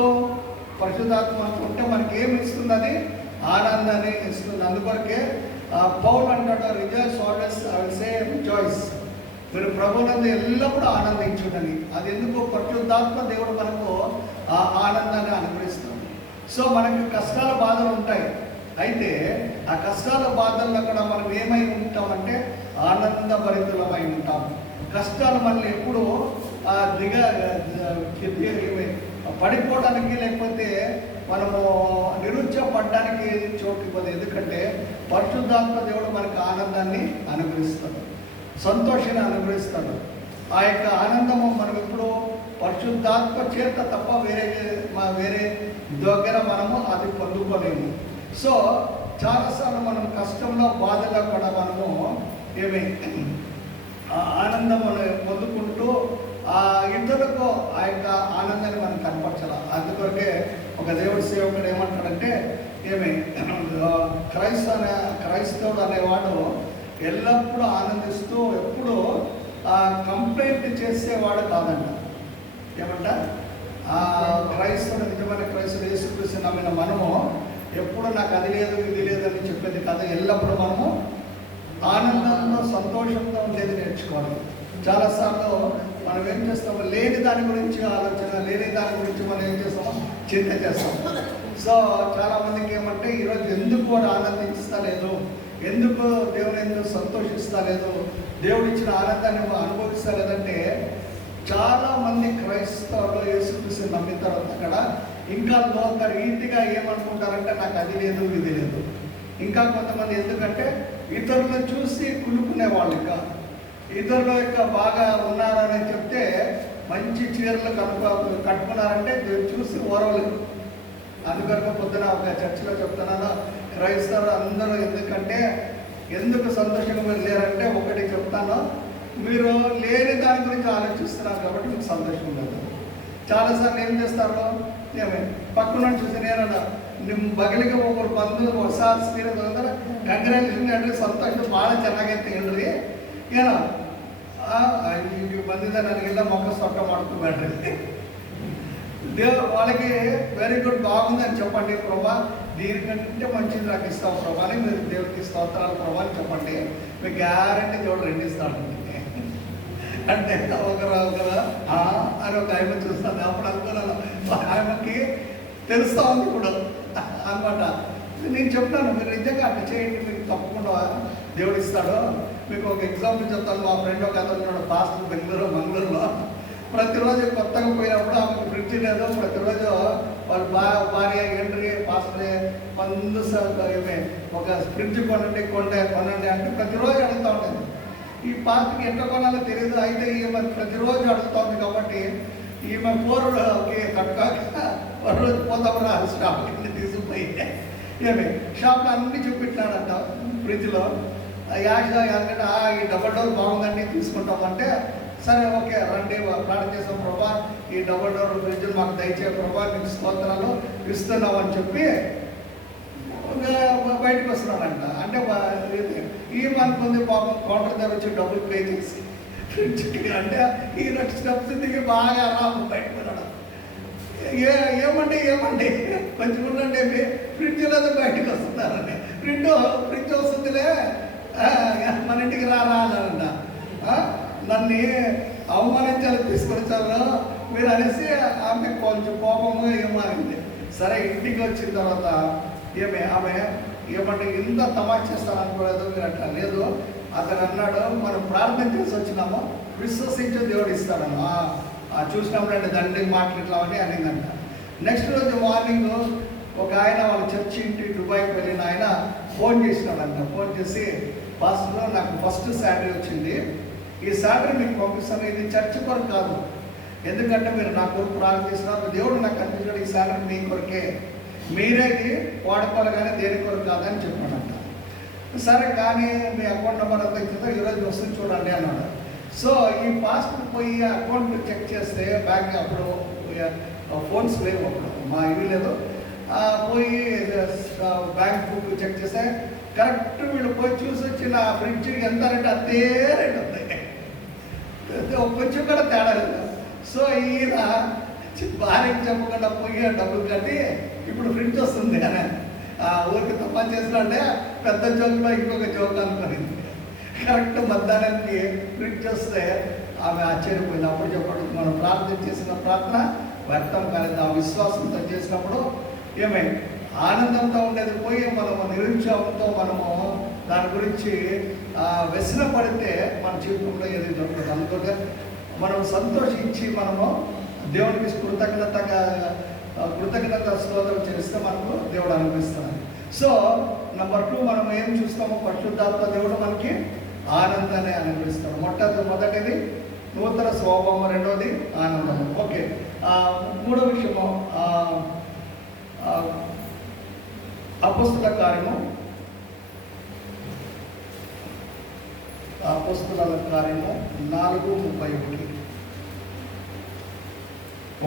పరిశుద్ధాత్మ ఉంటే మనకి ఏమి ఇస్తుంది, అది ఆనందాన్ని ఇస్తుంది. అందుకొరకే పౌలు అంటాడు, rejoice always, I will say rejoice, మీరు ప్రభువునందు ఎల్లప్పుడూ ఆనందించుడని. అది ఎందుకు, పరిశుద్ధాత్మ దేవుడు మనకు ఆ ఆనందాన్ని అనుగ్రహిస్తాం. సో మనకి కష్టాల బాధలు ఉంటాయి, అయితే ఆ కష్టాల బాధల్లో కూడా మనం ఏమై ఉంటామంటే ఆనందభరితులమై ఉంటాం. కష్టాలు మనల్ని ఎప్పుడు పడిపోవడానికి లేకపోతే మనము నిరుత్సాహపడడానికి చోటు ఇవ్వదు. ఎందుకంటే పరిశుద్ధాత్మ దేవుడు మనకు ఆనందాన్ని అనుగ్రహిస్తాడు, సంతోషాన్ని అనుగ్రహిస్తాడు. ఆ యొక్క ఆనందము మనం ఎప్పుడు పరిశుద్ధాత్మ చేత తప్ప వేరే దగ్గర మనము అది పొందుకోలేము. సో చాలాసార్లు మనం కష్టంలో బాధలో కూడా మనము ఆనందం పొందుకుంటూ ఇతరులకు ఆ యొక్క ఆనందాన్ని మనం కనపరచాలి. అందుకొరకే ఒక దేవుడి సేవకుడు ఏమంటాడంటే క్రైస్తవుడు అనేవాడు ఎల్లప్పుడూ ఆనందిస్తూ ఎప్పుడు కంప్లైంట్ చేసేవాడు కాదంట. ఏమంట క్రైస్తవుడు, నిజమైన క్రైస్తవుడు, యేసుక్రీస్తు నమ్మిన మనము ఎప్పుడు నాకు అది లేదు ఇది లేదని చెప్పేది కాదు. ఎల్లప్పుడూ మనము ఆనందంలో సంతోషంతో ఉండేది నేర్చుకోవాలి. చాలాసార్లు మనం ఏం చేస్తాము, లేని దాని గురించి ఆలోచన, లేని దాని గురించి మనం ఏం చేస్తాము, చింత చేస్తాము. సో చాలామందికి ఏమంటే ఈరోజు ఎందుకు వాడు ఆనందిస్తలేదు, ఎందుకు దేవుని ఎందుకు సంతోషిస్తలేదు, దేవుడు ఇచ్చిన ఆనందాన్ని అనుభవిస్తలేదంటే చాలామంది క్రైస్తవులు యేసుక్రీస్తు నమ్మిన తర్వాత అక్కడ ఇంకా రీతిగా ఏమనుకుంటారంటే నాకు అది లేదు ఇది లేదు. ఇంకా కొంతమంది ఎందుకంటే ఇతరులను చూసి కులుకునే వాళ్ళు, ఇంకా ఇతరుల యొక్క బాగా ఉన్నారని చెప్తే మంచి చీరలు కట్టుకున్నారంటే చూసి ఓరవలేదు. అందుకని పొద్దున ఒక చర్చిలో చెప్తున్నాను, క్రైస్తవులు అందరూ ఎందుకు సంతోషంగా మీరు లేరంటే ఒకటి చెప్తాను, మీరు లేని దాని గురించి ఆలోచిస్తున్నారు కాబట్టి మీకు సంతోషం ఉండదు. చాలాసార్లు ఏం చేస్తారు, పక్కన చూసి నేను బగిలిಗೆ ಒಬ್ಬರು ಬಂದು ಹೊಸ ಸೀರೆ ತಂದ್ರೆ ಕಂಗ್ರ್ಯಾಚುಲೇಷನ್ ಹೇಳ್ರಿ, ಸಂತೋಷ ಭಾಳ ಚೆನ್ನಾಗೈತೆ ಹೇಳ್ರಿ, ಏನೋ ಈಗ ಬಂದಿದ್ದ ನನಗೆಲ್ಲ మొక్క సొట్ట ಮಾಡ್ಕೋಬೇಡ್ರಿ. వాళ్ళకి వెరీ గుడ్ బాగుందని చెప్పండి, ప్రభా దీనికంటే మంచిది నాకు ఇస్తావు ప్రభా అని మీరు దేవుడికి స్తోత్రాలు ప్రభా అని చెప్పండి, మీకు గ్యారంటీ దేవుడు రెండు ఇస్తాడు అంటే ఒకరు అని ఒక ఆయన చూస్తాను. అప్పుడు అనుకున్నాను ఆయనకి తెలుస్తా ఉంది ఇప్పుడు అనమాట. నేను చెప్తాను, మీరు నిజంగా అట్లా చేయండి, మీకు తప్పకుండా దేవుడు ఇస్తాడు. మీకు ఒక ఎగ్జాంపుల్ చెప్తాను. మా ఫ్రెండ్ ఒక అతను ఉన్నాడు, పాస్టర్ మంగళూరులో. ప్రతిరోజు కొత్తగా పోయినప్పుడు ఆమెకు ఫ్రిడ్జ్ లేదు, ప్రతిరోజు వాళ్ళ భార్య ఎంట్రీ పాస్టర్ ఒక ఫ్రిడ్జ్ కొనండి అంటే ప్రతిరోజు అడుగుతూ ఉంటుంది. ఈ పాస్టర్కి ఎట్లా కొనాలో తెలియదు, అయితే ఈమె ప్రతిరోజు అడుగుతుంది కాబట్టి ఈమె పోరుకి కట్టుకోక రోజు పోతామరా షాప్ కింద తీసుకుపోయి షాప్లో అన్నీ చూపించాడంట ఫ్రిడ్జ్లో. ఎందుకంటే ఈ డబల్ డోర్ బాగుందండి తీసుకుంటామంటే సరే ఓకే రండి ప్రార్థన చేసాం ప్రభా, ఈ డబల్ డోర్ ఫ్రిడ్జ్ మాకు దయచే ప్రభా, మీకు స్తోత్రాలు ఇస్తున్నాం అని చెప్పి బయటకు వస్తున్నాడంట. అంటే ఏమనుకుంది పాపం కౌంటర్ దగ్గర వచ్చి డబ్బులు పే చేసి ఫ్రిడ్జ్కి అంటే ఈ రెండు స్టెప్స్ దిగి బాగా అలా బయటకు వెళ్ళడం. ఏమండి కొంచెం ఉండండి, ఫ్రిడ్జ్ లేదా బయటకు వస్తున్నారండి, ఫ్రిడ్జ్ వస్తుందిలే మన ఇంటికి రాలంట. నన్ను అవమానించాలి తీసుకొచ్చారు మీరు అనేసి ఆమె కొంచెం కోపము ఏమారింది. సరే ఇంటికి వచ్చిన తర్వాత ఆమె ఏమంటే ఇంత తమాషా చేస్తారనుకోలేదు, మీరు అట్లా లేదు. అతను అన్నాడు, మనం ప్రార్థన చేసి వచ్చినాము, విశ్వసించే దేవుడు ఇస్తాడను చూసినప్పుడు దండి మాటలు ఇట్లా అని అనిందంట. నెక్స్ట్ రోజు మార్నింగ్ ఒక ఆయన వాళ్ళ చర్చి ఇంటి దుబాయ్కి వెళ్ళిన ఆయన ఫోన్ చేసినాడంట. ఫోన్ చేసి బస్సులో నాకు ఫస్ట్ శాలరీ వచ్చింది, ఈ శాలరీ మీకు పంపిస్తాను, ఇది చర్చి కొరకు కాదు, ఎందుకంటే మీరు నా కొరకు ప్రార్థన చేసినారు, దేవుడు నాకు కనిపించాడు, ఈ శాలరీ మీ కొరకే, మీరే ఇది వాడుకోవాలి కానీ దేని కొరకు కాదని చెప్పాడంట. సరే కానీ మీ అకౌంట్ నెంబర్ అంతా ఇచ్చిందో ఈరోజు వస్తుంది చూడండి అన్నాడు. సో ఈ పాస్బుక్ పోయి అకౌంట్ చెక్ చేస్తే బ్యాంక్ అప్పుడు ఫోన్స్ లేవు, అప్పుడు మా ఇవి లేదు, పోయి బ్యాంక్ బుక్ చెక్ చేస్తే కరెక్ట్ వీళ్ళు పోయి చూసి వచ్చిన ఫ్రిడ్జ్ ఎంత రేటు అంతే రేటు ఉంది, కొంచెం కూడా తేడా లేదు. సో ఈయన భార్యకి చెప్పకుండా పోయి డబ్బులు కట్టి ఇప్పుడు ఫ్రిడ్జ్ వస్తుంది అని ఊరికి తప్ప చేసినంటే పెద్ద జోకులో ఇంకొక జోక్ అనుకునింది. కరెక్ట్ మధ్యాహ్నానికి ఫ్రిడ్జ్ వస్తే ఆమె ఆశ్చర్యపోయింది. అప్పుడు చెప్పడం మనం ప్రార్థన చేసిన ప్రార్థన వ్యర్థం కాలేదు, ఆ విశ్వాసంతో చేసినప్పుడు ఆనందంతో ఉండేది పోయి మనము నిరుత్సాహంతో మనము దాని గురించి వ్యసన పడితే మన జీవితంలో ఏది దొరకదు. అందుకే మనం సంతోషించి మనము దేవునికి కృతజ్ఞత స్తోత్రం చేస్తే మనకు దేవుడు అనిపిస్తున్నాడు. సో నెంబర్ 2 మనం ఏం చూస్తాము, పరిశుద్ధాత్మ దేవుడు మనకి ఆనందాన్ని అనుభవిస్తాడు. మొదటిది నూతన స్వభావం, రెండవది ఆనందము. ఓకే, మూడో విషయము అపోస్తుల కార్యము 4:31.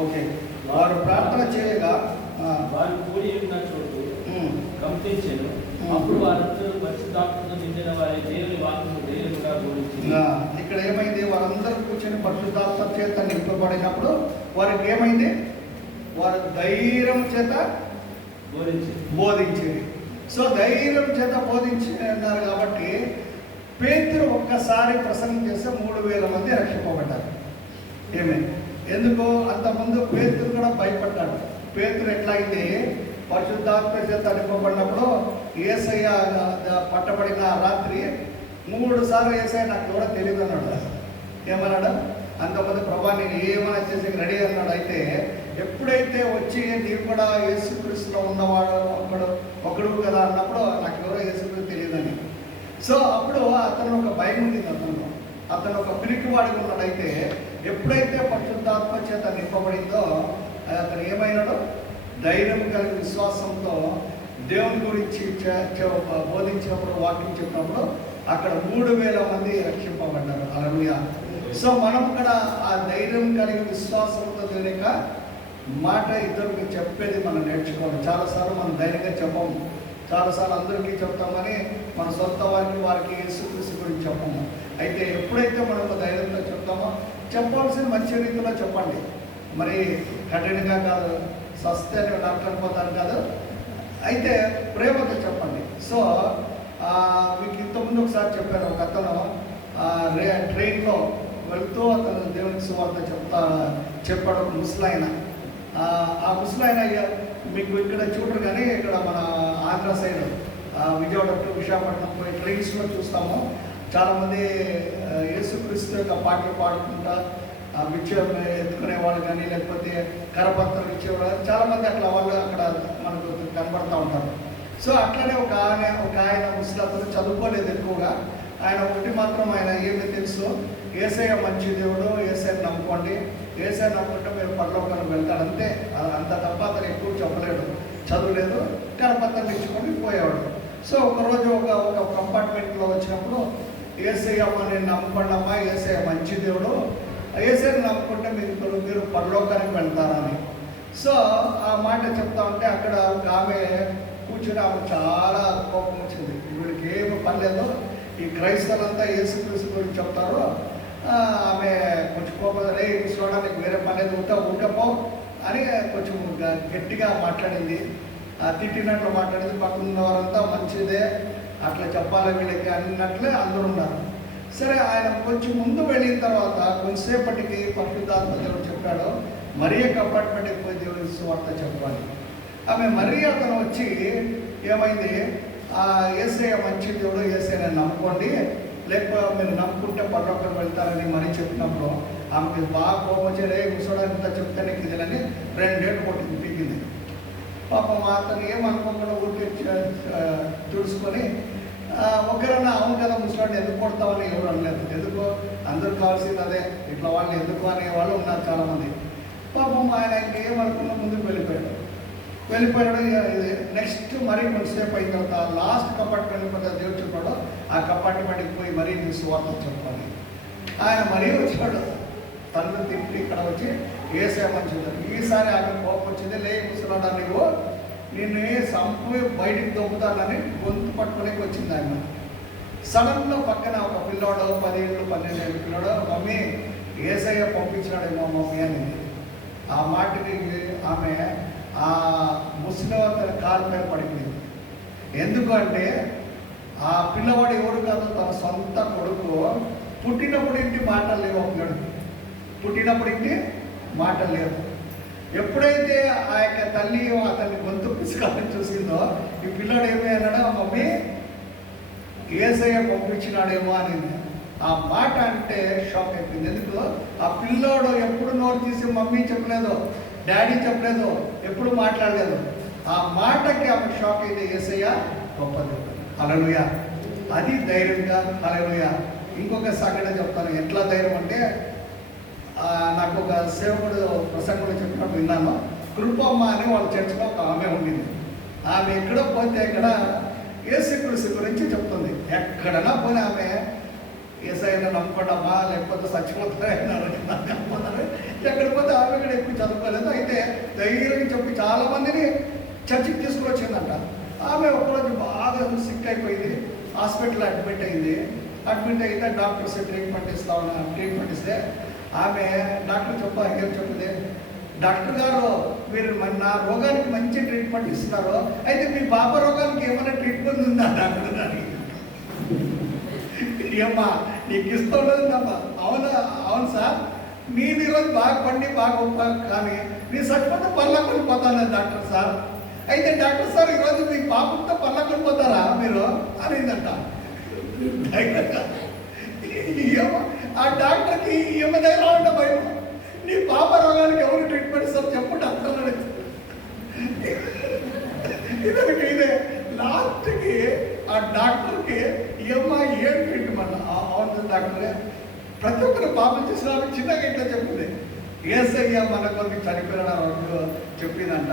ఓకే, వారు ప్రార్థన చేయగా వారు కూడి ఉన్న చోటు కంపించారు. అప్పుడు వారందరూ పరిశుద్ధాత్మతో నిండిన వారి దేవుని వాక్యము ధైర్యంగా బోధించింది. ఇక్కడ ఏమైంది? వారందరూ కూర్చొని పరిశుద్ధాత్మ చేత నింపబడినప్పుడు వారికి ఏమైంది? వారు ధైర్యం చేత బోధించేది. సో ధైర్యం చేత బోధించినారు కాబట్టి పేతురు ఒక్కసారి ప్రసంగం చేస్తే 3,000 మంది రక్షింపబడ్డారు. ఏమైంది? ఎందుకు? అంతకుముందు పేతురు కూడా భయపడ్డాడు. పేతురు ఎట్లా అయితే పరిశుద్ధాత్మ చేత నింపబడినప్పుడు యేసయ్య పట్టబడిన రాత్రి 3 సార్లు యేసయ్య నాకు కూడా తెలియదు అన్నాడు. ఏమన్నాడు? అంతమంది ప్రభా నేను ఏమైనా చేసి రెడీ అన్నాడు. అయితే ఎప్పుడైతే వచ్చి నీవు కూడా యేసుక్రీస్తులో ఉన్నవాడు ఒకడు కదా అన్నప్పుడు నాకు ఎవరో యేసుక్రీస్తు తెలియదని. సో అప్పుడు అతను ఒక భయం ఉంటుంది. అతను ఒక పిరికివాడిగా ఉన్నాడు. అయితే ఎప్పుడైతే పరిశుద్ధాత్మ చేత నింపబడిందో అతను ఏమైనాడో ధైర్యం కలిగి విశ్వాసంతో దేవుని గురించి బోధించినప్పుడు, వాక్యం చెప్పినప్పుడు అక్కడ 3,000 మంది రక్షింపబడ్డారు. హల్లెలూయా. సో మనం కూడా ఆ ధైర్యం కలిగి విశ్వాసంతో దేవుని యొక్క మాట ఇద్దరికి చెప్పేది మనం నేర్చుకోవాలి. చాలాసార్లు మనం ధైర్యంగా చెప్పము. చాలాసార్లు అందరికీ చెప్తామని మన సొంత వారికి యేసుక్రీస్తు గురించి చెప్పము. అయితే ఎప్పుడైతే మనం ధైర్యంతో చెప్తామో చెప్పాల్సిన మంచి రీతిలో చెప్పండి. మరి కఠినంగా కాదు, సస్తే డాక్టర్ పోతాను కాదు, అయితే ప్రేమతో చెప్పండి. సో మీకు ఇంతకుముందు ఒకసారి చెప్పాను, ఒక అతను ట్రైన్లో వెళ్తూ అతను దేవునికి సువార్త చెప్పాడు. ఒక ముసలాయన. ఆ ముసలాయన మీకు ఇక్కడ చూడరు కానీ ఇక్కడ మన ఆంధ్ర సైడ్ విజయవాడ టు విశాఖపట్నం పోయి ట్రైన్స్లో చూస్తాము. చాలామంది యేసుక్రీస్తు యొక్క పాటలు పాడుకుంటా బిచ్చం ఎత్తుకునే వాళ్ళు కానీ లేకపోతే కరపత్రం ఇచ్చేవాళ్ళు చాలామంది అట్లా వాళ్ళు అక్కడ మనకు కనబడుతూ ఉంటారు. సో అట్లనే ఒక ఆయన ముసలి చదువుకోలేదు ఎక్కువగా. ఆయన ఒకటి మాత్రం ఆయన ఏమి తెలుసు, యేసయ్య మంచి దేవుడు, యేసయ్యని నమ్ముకోండి, యేసయ్య నమ్ముకుంటే మీరు పరలోకానికి వెళ్తాడు, అంతే. అంత తప్ప అతను ఎక్కువ చెప్పలేడు, చదువులేదు, కరపత్రం ఇచ్చుకొని పోయేవాడు. సో ఒకరోజు ఒక కంపార్ట్మెంట్లో వచ్చినప్పుడు యేసయ్య నేను నమ్ముకోండమ్మా, యేసయ్య మంచి దేవుడు, యేసయ్యని నమ్ముకుంటే మీరు పరలోకానికి వెళ్తారని. సో ఆ మాట చెప్తా ఉంటే అక్కడ ఒక ఆమె కూర్చుని ఆమె చాలా కోపం వచ్చింది. వీడికి ఏమి పర్లేదు, ఈ క్రైస్తవులంతా యేసుక్రీస్తు గురించి చెప్తారు. ఆమె కొంచెం కోపం, రే చూడడానికి వేరే పర్లేదు, ఊటపో అని కొంచెం గట్టిగా మాట్లాడింది. తిట్టినట్లు మాట్లాడింది. పక్కన వారంతా మంచిదే, అట్లా చెప్పాలి వీళ్ళకి అన్నట్లే అందరూ ఉన్నారు. సరే, ఆయన కొంచెం ముందు వెళ్ళిన తర్వాత కొంచెంసేపటికి పరిశుద్ధాత్మ దేవుడు చెప్పాడు, మరియ కంపార్ట్మెంట్కి పోయి దేవుడి సువార్త చెప్పాలి. ఆమె మరి అతను వచ్చి ఏమైంది, యేసయ్య మంచి దేవుడు, యేసయ్యని నమ్ముకోండి, లేకపోతే మీరు నమ్ముకుంటే పరలోకానికి వెళ్తారని మరీ చెప్పినప్పుడు ఆమెకి బాగా కోపం వచ్చి రే ముసడానికి చెప్తే నీకు ఇదని 2 ఏళ్ళు కొట్టింది, పీకింది. పాపం అతను ఏమనుకోకుండా ఊరికి తుడుచుకొని ఒకరైనా అవును కదా ముసలాడిని ఎందుకు కొడతామని ఎవరు అనలేదు. ఎందుకు, అందరూ కావాల్సింది అదే, ఇట్లా వాళ్ళు ఎందుకు అనే వాళ్ళు ఉన్నారు చాలామంది. పాపం ఆయన ఇంకేమనుకున్న ముందుకు వెళ్ళిపోయాడు. నెక్స్ట్ మరీ కొంచెంసేపు అయిన తర్వాత లాస్ట్ కంపార్ట్మెంట్ దేవుడు చెప్పాడు, ఆ కంపార్ట్మెంట్కి పోయి మరీ నీ సువార్త చెప్పాలి. ఆయన మరీ వచ్చాడు, తను తిప్పి ఇక్కడ వచ్చి యేసయ్య మంచిది. ఈసారి ఆమె కోపం వచ్చింది, లే ముసలాడా నీవు, నిన్ను సంపు బయటికి దొబ్బుతానని గొంతు పట్టుకోలేక వచ్చింది ఆమె. సడన్గా పక్కన ఒక పిల్లోడు 10 ఏళ్ళు 12 ఏళ్ళు పిల్లోడు, మమ్మీ యేసయ్య పంపించినాడేమో మమ్మీ అని. ఆ మాటకి ఆమె ఆ ముసలి తన కాలు మీద పడిపోయింది. ఎందుకంటే ఆ పిల్లవాడు ఎవరు కాదు, తన సొంత కొడుకు. పుట్టినప్పుడు ఇంటి మాటలు లేవు, పుట్టినప్పుడు ఇంటి మాటలు లేవు. ఎప్పుడైతే ఆ యొక్క తల్లి అతన్ని గొంతు పిసుకాలని చూసిందో ఈ పిల్లాడు ఏమి అన్నాడో, మమ్మీ యేసయ్య పంపించినాడేమో అని. ఆ మాట అంటే షాక్ అయిపోయింది. ఎందుకు, ఆ పిల్లోడు ఎప్పుడు నోరు తీసి మమ్మీ చెప్పలేదు, డాడీ చెప్పలేదు, ఎప్పుడు మాట్లాడలేదు. ఆ మాటకి ఆమె షాక్ అయింది, యేసయ్య గొప్పది. హల్లెలూయా. అది ధైర్యంగా. హల్లెలూయా. ఇంకొక సంఘటన చెప్తాను, ఎట్లా ధైర్యం అంటే నాకు ఒక సేవకుడు ప్రసంగంలో చెప్పినప్పుడు విన్నాను. కృపమ్మ అని వాళ్ళ చర్చిలో ఒక ఆమె ఉండింది. ఆమె ఎక్కడో పోతే ఎక్కడ యేసుక్రీస్తు గురించి చెప్తుంది. ఎక్కడన్నా పోనీ ఆమె ఏసైనా నమ్ముకోండమ్మా లేకపోతే చచ్చిపోతారు ఎక్కడ పోతే ఆమె కూడా ఎక్కువ చదువుకోలేదు. అయితే ధైర్యంగా చెప్పి చాలామందిని చర్చికి తీసుకుని వచ్చిందంట. ఆమె ఒకరోజు బాగా సిక్ అయిపోయింది, హాస్పిటల్లో అడ్మిట్ అయింది. అడ్మిట్ అయితే డాక్టర్స్ ట్రీట్మెంట్ ఇస్తే ఆమె డాక్టర్ ఏం చెప్పింది, డాక్టర్ గారు మీరు నా రోగానికి మంచి ట్రీట్మెంట్ ఇస్తున్నారు, అయితే మీ పాప రోగానికి ఏమైనా ట్రీట్మెంట్ ఉందా డాక్టర్ గారి? ఏమ్మా నీకు ఇస్తుండదమ్మా. అవును సార్, మీది ఈరోజు బాగా పండి బాగా గొప్ప, కానీ నీ చచ్చిపోతే పర్లకొని పోతాను డాక్టర్ సార్. అయితే డాక్టర్ సార్ ఈరోజు మీ పాపతో పర్లకొని పోతారా మీరు అనేదంట. ఆ డాక్టర్కి ఏమైనా ఉంటే భయం, నీ పాప రోగానికి ఎవరు ట్రీట్మెంట్ ఇస్తారు చెప్పండి అంటున్నాడు. ఇదే లాస్ట్కి ఆ డాక్టర్కి ఏమ్మా ఏం ట్రీట్మెంట్? అవును డాక్టరే, ప్రతి ఒక్కరు పాపం చేసిన చిన్నగా ఇట్లా చెప్పింది. ఏసయ్య మన కొరకు చనిపోయిన చెప్పిందంట.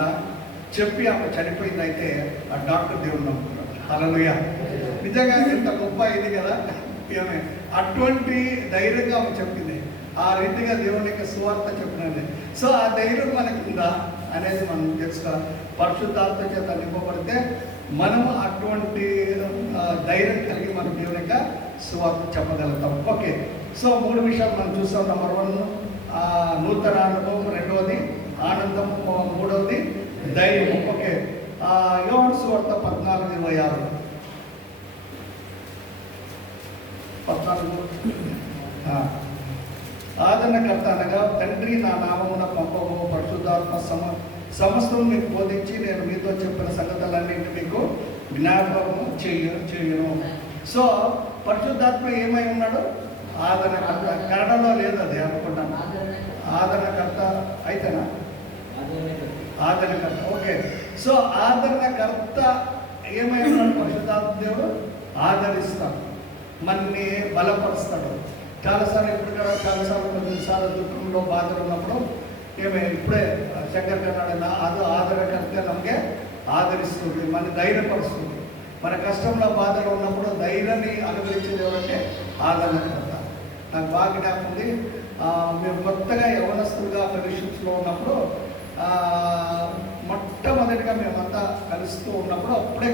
చెప్పి ఆమె చనిపోయింది. అయితే ఆ డాక్టర్ దేవుడు నమ్ముకున్నాడు. హల్లెలూయా. నిజంగా ఎంత గొప్ప ఇది కదా. ఏమే అటువంటి ధైర్యంగా ఆమె చెప్పింది. ఆ రీతిగా దేవుని యొక్క సువార్త చెప్పినది. సో ఆ ధైర్యం మనకు ఉందా అనేది మనం తెలుసుకోవాలి. పరిశుద్ధాత్మ చేత నింపబడితే మనము అటువంటి ధైర్యం కలిగి మనం దేవుని యొక్క సువార్త చెప్పగలుగుతాం. ఓకే, సో 3 విషయాలు మనం చూస్తాం. నెంబర్ 1 నూతన అనుభవం, 2వది ఆనందం, 3వది ధైర్యం. ఓకే, యోహాను సువార్త 14:26 ఆదరణకర్త అనగా తండ్రి నా నామమున పంపము పరిశుద్ధాత్మ సమస్తం మీకు బోధించి నేను మీతో చెప్పిన సంగతులన్నింటినీ మీకు జ్ఞాపకము చేయను. సో పరిశుద్ధాత్మ ఏమై ఉన్నాడు? ఆదరణకర్త. కన్నడలో లేదు అది అనుకుంటాను. ఆదరణకర్త అయితేనా? ఆదరణకర్త. ఓకే, సో ఆదరణకర్త ఏమై ఉన్నాడు? పరిశుద్ధాత్మ దేవుడు ఆదరిస్తాడు, మనల్ని బలపరుస్తాడు. చాలాసార్లు చాలాసార్లు కొన్నిసార్లు దుఃఖంలో బాధలు ఉన్నప్పుడు ఇప్పుడే శంకర్ కన్నాడు, అది ఆదరణకర్త నಮಗೆ ఆదరిస్తుంది, మన ధైర్యపరుస్తుంది. మన కష్టంలో బాధలు ఉన్నప్పుడు ధైర్యాన్ని అనుభవించేది ఎవరంటే ఆదరణకర్త. నాకు బాగా జ్ఞాపకం ఉంది. మేము కొత్తగా యవనస్తులుగా ఫెలోషిప్స్లో ఉన్నప్పుడు మొట్టమొదటిగా మేమంతా కలుస్తూ ఉన్నప్పుడు అప్పుడే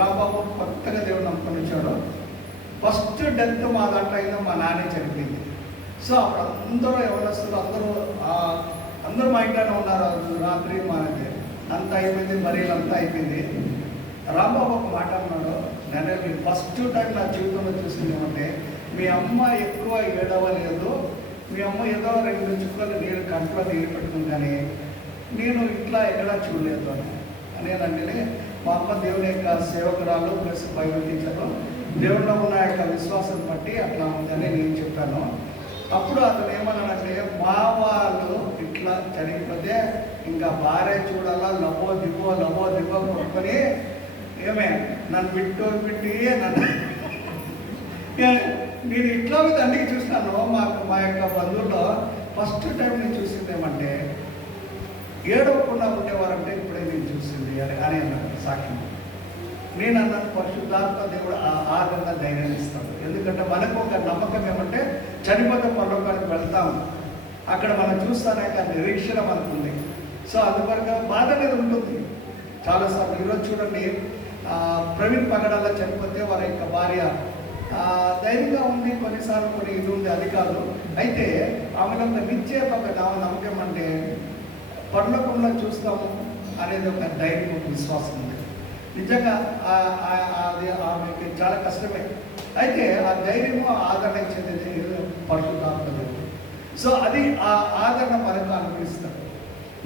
రాంబాబు కొత్తగా దేవుడు నమ్ముకొని వచ్చాడు. ఫస్ట్ డెత్ మా దాంట్లో అయినా మా నాన్నే చనిపోయింది. సో అప్పుడు అందరూ యవనస్తులు అందరూ మా ఇంట్లోనే ఉన్నారు. రాత్రి మాది అంతా అయిపోయింది, మరీలు అంతా అయిపోయింది. రాంబాబు ఒక మాట అన్నాడు, నేను ఫస్ట్ టైం నా జీవితంలో చూసింది ఏమంటే, మీ అమ్మ ఎక్కువ ఏడవలేదు, మీ అమ్మ ఏదో 2 చుక్కలు నీళ్ళు కంట్లో నీళ్ళు పెట్టుకుంది, కానీ నేను ఇట్లా ఎక్కడా చూడలేదు అని. నేనంటే మా అమ్మ దేవుని యొక్క సేవకురాలు ప్లస్ బైబిల్ టీచరు, దేవుడిలో ఉన్న యొక్క విశ్వాసం బట్టి అట్లా ఉందని నేను చెప్పాను. అప్పుడు అతను ఏమన్నాడంటే, మా వాళ్ళు ఇట్లా చనిపోతే ఇంకా భార్య చూడాలా, లబో దిగో కొట్టుకొని నన్ను పెట్టి నన్ను నేను ఇట్లా తండ్రికి చూసినాను. మా యొక్క బంధువుల్లో ఫస్ట్ టైం నేను చూసింది ఏమంటే, ఏడవకుండా ఉండేవారంటే ఇప్పుడే నేను చూసింది అని అన్నాడు సాక్ష్యం. నేను అన్నాను, పరిశుద్ధాత్మ దేవుడు ఆదరణ ధైర్యాన్ని ఇస్తాడు. ఎందుకంటే మనకు ఒక నమ్మకం ఏమంటే, చనిపోతే పరలోకానికి వెళ్తాం, అక్కడ మనం చూస్తానే కానీ నిరీక్షణ మనకు ఉంది. సో అందువల్ల బాధ అనేది ఉంటుంది చాలాసార్లు. ఈరోజు చూడండి, ప్రవీణ్ పగడాల చనిపోతే వారి యొక్క భార్య ధైర్యంగా ఉంది, కొన్నిసార్లు కొన్ని ఇది ఉంది, అది కాదు. అయితే ఆమెలో ఒక నిత్య ఒక నమ్మకం అంటే పరలోకంలో చూస్తాము అనేది ఒక ధైర్యం, ఒక విశ్వాసం ఉంది. నిజంగా అది ఆమెకి చాలా కష్టమే. అయితే ఆ ధైర్యము ఆదరణ ఇచ్చేది పరిశుద్ధాత్మ దేవుడు. సో అది ఆ ఆదరణ మనకు అనుభవిస్తాడు,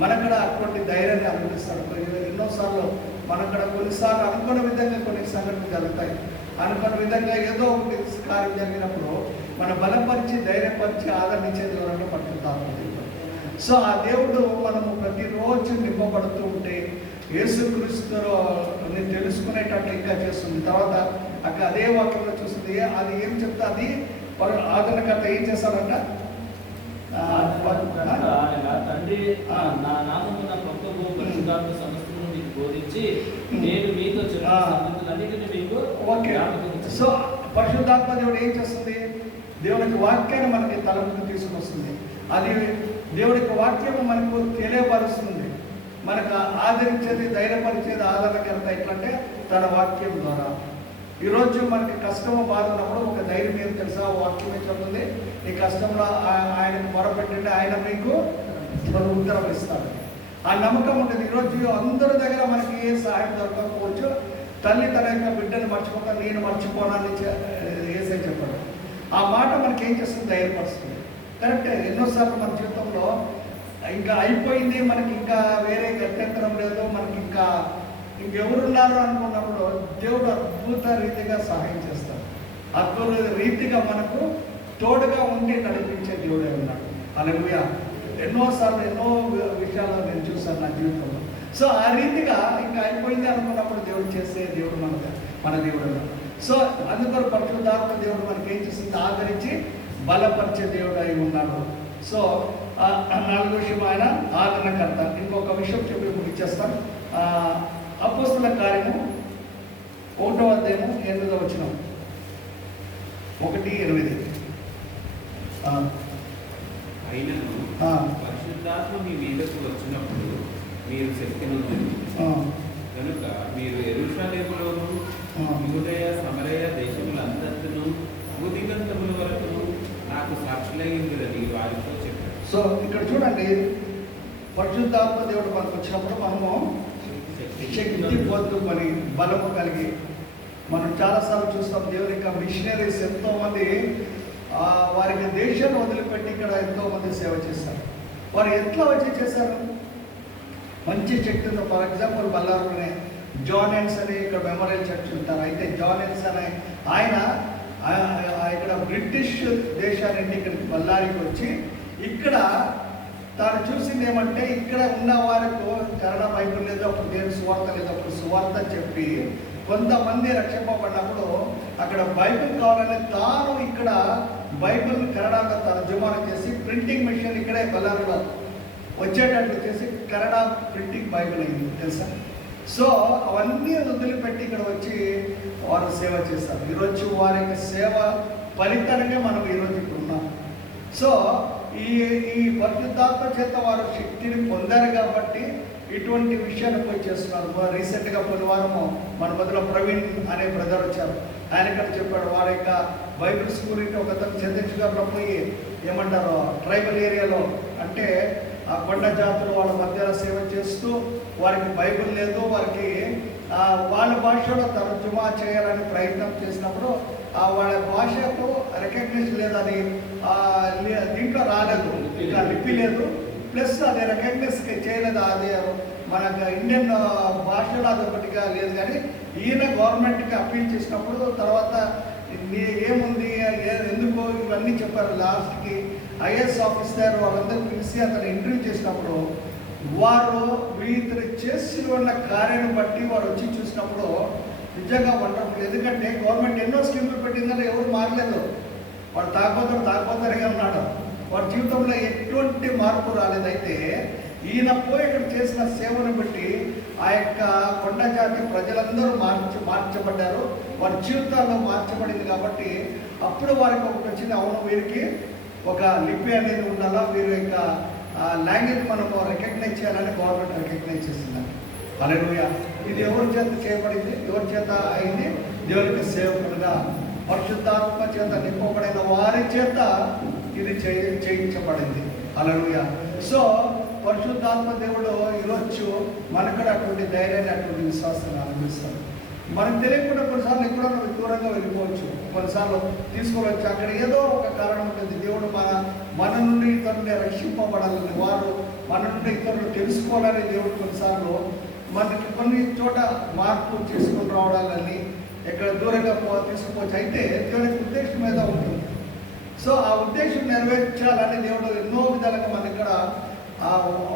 మనక్కడ అటువంటి ధైర్యాన్ని అనుభవిస్తాడు. ఎన్నోసార్లు మనక్కడ కొన్నిసార్లు అనుకున్న విధంగా కొన్ని సంఘటనలు జరుగుతాయి. అనుకున్న విధంగా ఏదో ఒకటి కార్యం జరిగినప్పుడు మన బలపరిచి ధైర్యపరిచి ఆదరణ ఇచ్చేది ఎవరంటే పరిశుద్ధాత్మ దేవుడు. సో ఆ దేవుడు మనము ప్రతిరోజు నింపబడుతూ ఉంటే యేసుక్రీస్తుని తెలుసుకునేటట్లు ఇంకా చేస్తుంది. తర్వాత అక్కడ అదే వాక్యంలో చూస్తుంది, అది ఏం చెప్తా, అది ఆదరణకర్త ఏం చేస్తారంట, అనగా తండ్రి నా నామమున పంపబో పరిశుద్ధాత్మ సమస్తమును మీకు బోధించి నేను మీతో చెప్పిన సంగతులన్నిటిని మీకు జ్ఞాపకం చేస్తాను. సో పరిశుద్ధాత్మ దేవుడు ఏం చేస్తుంది? దేవునికి వాక్యాన్ని మనకి తలపుకు తీసుకొస్తుంది. అది దేవుడికి వాక్యము మనకు తెలియపరుస్తుంది, మనకు ఆదరించేది, ధైర్యపరిచేది, ఆదరణకర్త ఎట్లంటే తన వాక్యం ద్వారా. ఈరోజు మనకి కష్టము బాధ ఉన్నప్పుడు ఒక ధైర్యం ఏం తెలుసా? వాక్యం ఏం చెప్తుంది? ఈ కష్టంలో ఆయనకు మొరపెట్టండి, ఆయన మీకు ఉత్తరం ఇస్తాడు. ఆ నమ్మకం ఉంటుంది. ఈరోజు అందరి దగ్గర మనకి ఏ సహాయం దొరకకపోవచ్చు. తల్లి తన యొక్క బిడ్డను మర్చిపోతాను, నేను మర్చిపోనాలని ఏసై చెప్పాడు. ఆ మాట మనకి ఏం చేస్తుంది? ధైర్యపరుస్తుంది. కరెక్టే. ఎన్నోసార్లు మన జీవితంలో ఇంకా అయిపోయింది, మనకి ఇంకా వేరే గత్యంతరం లేదు, మనకి ఇంకా ఇంకెవరున్నారు అనుకున్నప్పుడు దేవుడు అద్భుత రీతిగా సహాయం చేస్తాడు. అద్భుత రీతిగా మనకు తోడుగా ఉండి నడిపించే దేవుడే ఉన్నాడు. హల్లెలూయా. ఎన్నోసార్లు ఎన్నో విషయాలు నేను చూసాను నా జీవితంలో. సో ఆ రీతిగా ఇంకా అయిపోయింది అనుకున్నప్పుడు దేవుడు చేసే దేవుడు మన దేవుడు ఉన్నాడు. సో అందుకని పరిశుద్ధాత్మ దేవుడు మనకి ఏం చేస్తుంది? ఆదరించి బలపరిచే దేవుడు అయి ఉన్నాడు. సో నాలుగో విషయం ఆయన ఆదరణకర్త. ఇంకొక విషయం చెప్పి ముగిచ్చేస్తాను. అపోస్తల కార్యము 1వ అధ్యాయము 8వ వచనం, 1:8. అయినను పరిశుద్ధాత్మ మీ మీదకు వచ్చినప్పుడు మీరు శక్తిని కనుక మీరు యెరూషలేములోను యూదయ సమరయ దేశములంతటను భూదిగంతముల వరకు నాకు సాక్షులయ్యిందని వారితో చెప్పారు. సో ఇక్కడ చూడండి, పరిశుద్ధాత్మ దేవుడు మనకు వచ్చినప్పుడు మనము శక్తి పొందుకొని బలము కలిగి, మనం చాలాసార్లు చూస్తాం దేవుని యొక్క మిషనరీస్ ఎంతోమంది వారికి దేశాన్ని వదిలిపెట్టి ఇక్కడ ఎంతోమంది సేవ చేస్తారు. వారు ఎట్లా వచ్చి చేశారు? మంచి శక్తి ఉంది. ఫర్ ఎగ్జాంపుల్ బల్లారులోనే జాన్ ఎన్స్ అని ఇక్కడ మెమోరియల్ చర్చ్ ఉంటారు. అయితే జాన్ ఎన్స్ అనే ఆయన ఇక్కడ బ్రిటిష్ దేశాన్ని ఇక్కడికి బళ్ళారికి వచ్చి ఇక్కడ తాను చూసింది ఏమంటే, ఇక్కడ ఉన్న వారికి కన్నడ బైబుల్ లేదు, అప్పుడు దేవుని సువార్త లేదు, అప్పుడు సువార్త చెప్పి కొంతమంది రక్షింపబడినప్పుడు అక్కడ బైబిల్ కావాలని తాను ఇక్కడ బైబిల్ కన్నడగా తర్జుమానా చేసి ప్రింటింగ్ మెషిన్ ఇక్కడే బళ్ళారిలో వచ్చేటట్లు చేసి కన్నడ ప్రింటింగ్ బైబిల్ అయింది తెలుసా. సో అవన్నీ వదిలిపెట్టి ఇక్కడ వచ్చి వారు సేవ చేస్తారు. ఈరోజు వారి యొక్క సేవ ఫలితంగా మనం ఈరోజు ఇక్కడ ఉన్నాం. సో ఈ పరిశుద్ధాత్మ చేత వారు శక్తిని పొందారు కాబట్టి ఇటువంటి విషయాలు పోయి చేస్తున్నారు. రీసెంట్గా కొన్ని వారము మన మధ్యలో ప్రవీణ్ అనే బ్రదర్ వచ్చారు. ఆయన ఇక్కడ చెప్పాడు, వారి యొక్క బైబిల్ స్కూల్ ఇంటి ఒకతను ఛత్తీస్గఢ్లో పోయి ఏమంటారు ట్రైబల్ ఏరియాలో, అంటే ఆ కొండ జాతులు వాళ్ళ మధ్యలో సేవ చేస్తూ వారికి బైబిల్ లేదు, వారికి వాళ్ళ భాషలో తర్జుమా చేయాలని ప్రయత్నం చేసినప్పుడు వాళ్ళ భాషకు రికగ్నిషన్ లేదు, అది దీంట్లో రాలేదు, ఇంకా లిపి లేదు, ప్లస్ అది రికగ్నైజ్ చేయలేదు. అది మన ఇండియన్ భాషలో అది ఒకటిగా లేదు. కానీ ఈయన గవర్నమెంట్కి అప్పీల్ చేసినప్పుడు తర్వాత ఏముంది ఎందుకు ఇవన్నీ చెప్పారు. లాస్ట్కి ఐఏఎస్ ఆఫీసర్ వాళ్ళందరూ పిలిచి అతను ఇంటర్వ్యూ చేసినప్పుడు వారు వీరు చేసి ఉన్న కార్యాన్ని బట్టి వారు వచ్చి చూసినప్పుడు నిజంగా వండర్ఫుల్. ఎందుకంటే గవర్నమెంట్ ఎన్నో స్కీములు పెట్టిందని ఎవరు మారలేదు. వాడు తాగబోతారుగా ఉన్నాడు. వాడి జీవితంలో ఎటువంటి మార్పు రాలేదైతే ఈయన పోయి ఇక్కడ చేసిన సేవను బట్టి ఆ యొక్క కొండ జాతి ప్రజలందరూ మార్చబడ్డారు. వారి జీవితాల్లో మార్చబడింది. కాబట్టి అప్పుడు వారికి ఒకటి వచ్చింది, అవును వీరికి ఒక లిపి అనేది ఉండాలా, వీరి యొక్క లాంగ్వేజ్ మనము రికగ్నైజ్ చేయాలని గవర్నమెంట్ రికగ్నైజ్ చేసింది. హల్లెలూయా. ఇది ఎవరి చేత చేయబడింది? ఎవరి చేత అయింది? దేవునికి సేవకులుగా పరిశుద్ధాత్మ చేత నింపబడిన వారి చేత ఇది చేయించబడింది. హల్లెలూయా. సో పరిశుద్ధాత్మ దేవుడు ఈరోజు మనకు అటువంటి ధైర్యాన్ని, అటువంటి విశ్వాసాన్ని అనుభవిస్తాడు. మనకు తెలియకుండా కొన్నిసార్లు ఎక్కడో దూరంగా వెళ్ళిపోవచ్చు, కొన్నిసార్లు తీసుకువచ్చి అక్కడ ఏదో ఒక కారణం ఉంటుంది. దేవుడు మన నుండి ఇతరులని రక్షింపబడాలని, వారు మన నుండి ఇతరులు తెలుసుకోవాలని దేవుడు కొన్నిసార్లు మనకి కొన్ని చోట మార్పు చేసుకుని రావడాలని ఎక్కడ దూరంగా తీసుకుపోవచ్చు. అయితే దేవునికి ఉద్దేశం మీద ఉంటుంది. సో ఆ ఉద్దేశం నెరవేర్చాలని దేవుడు ఎన్నో విధాలుగా మన ఇక్కడ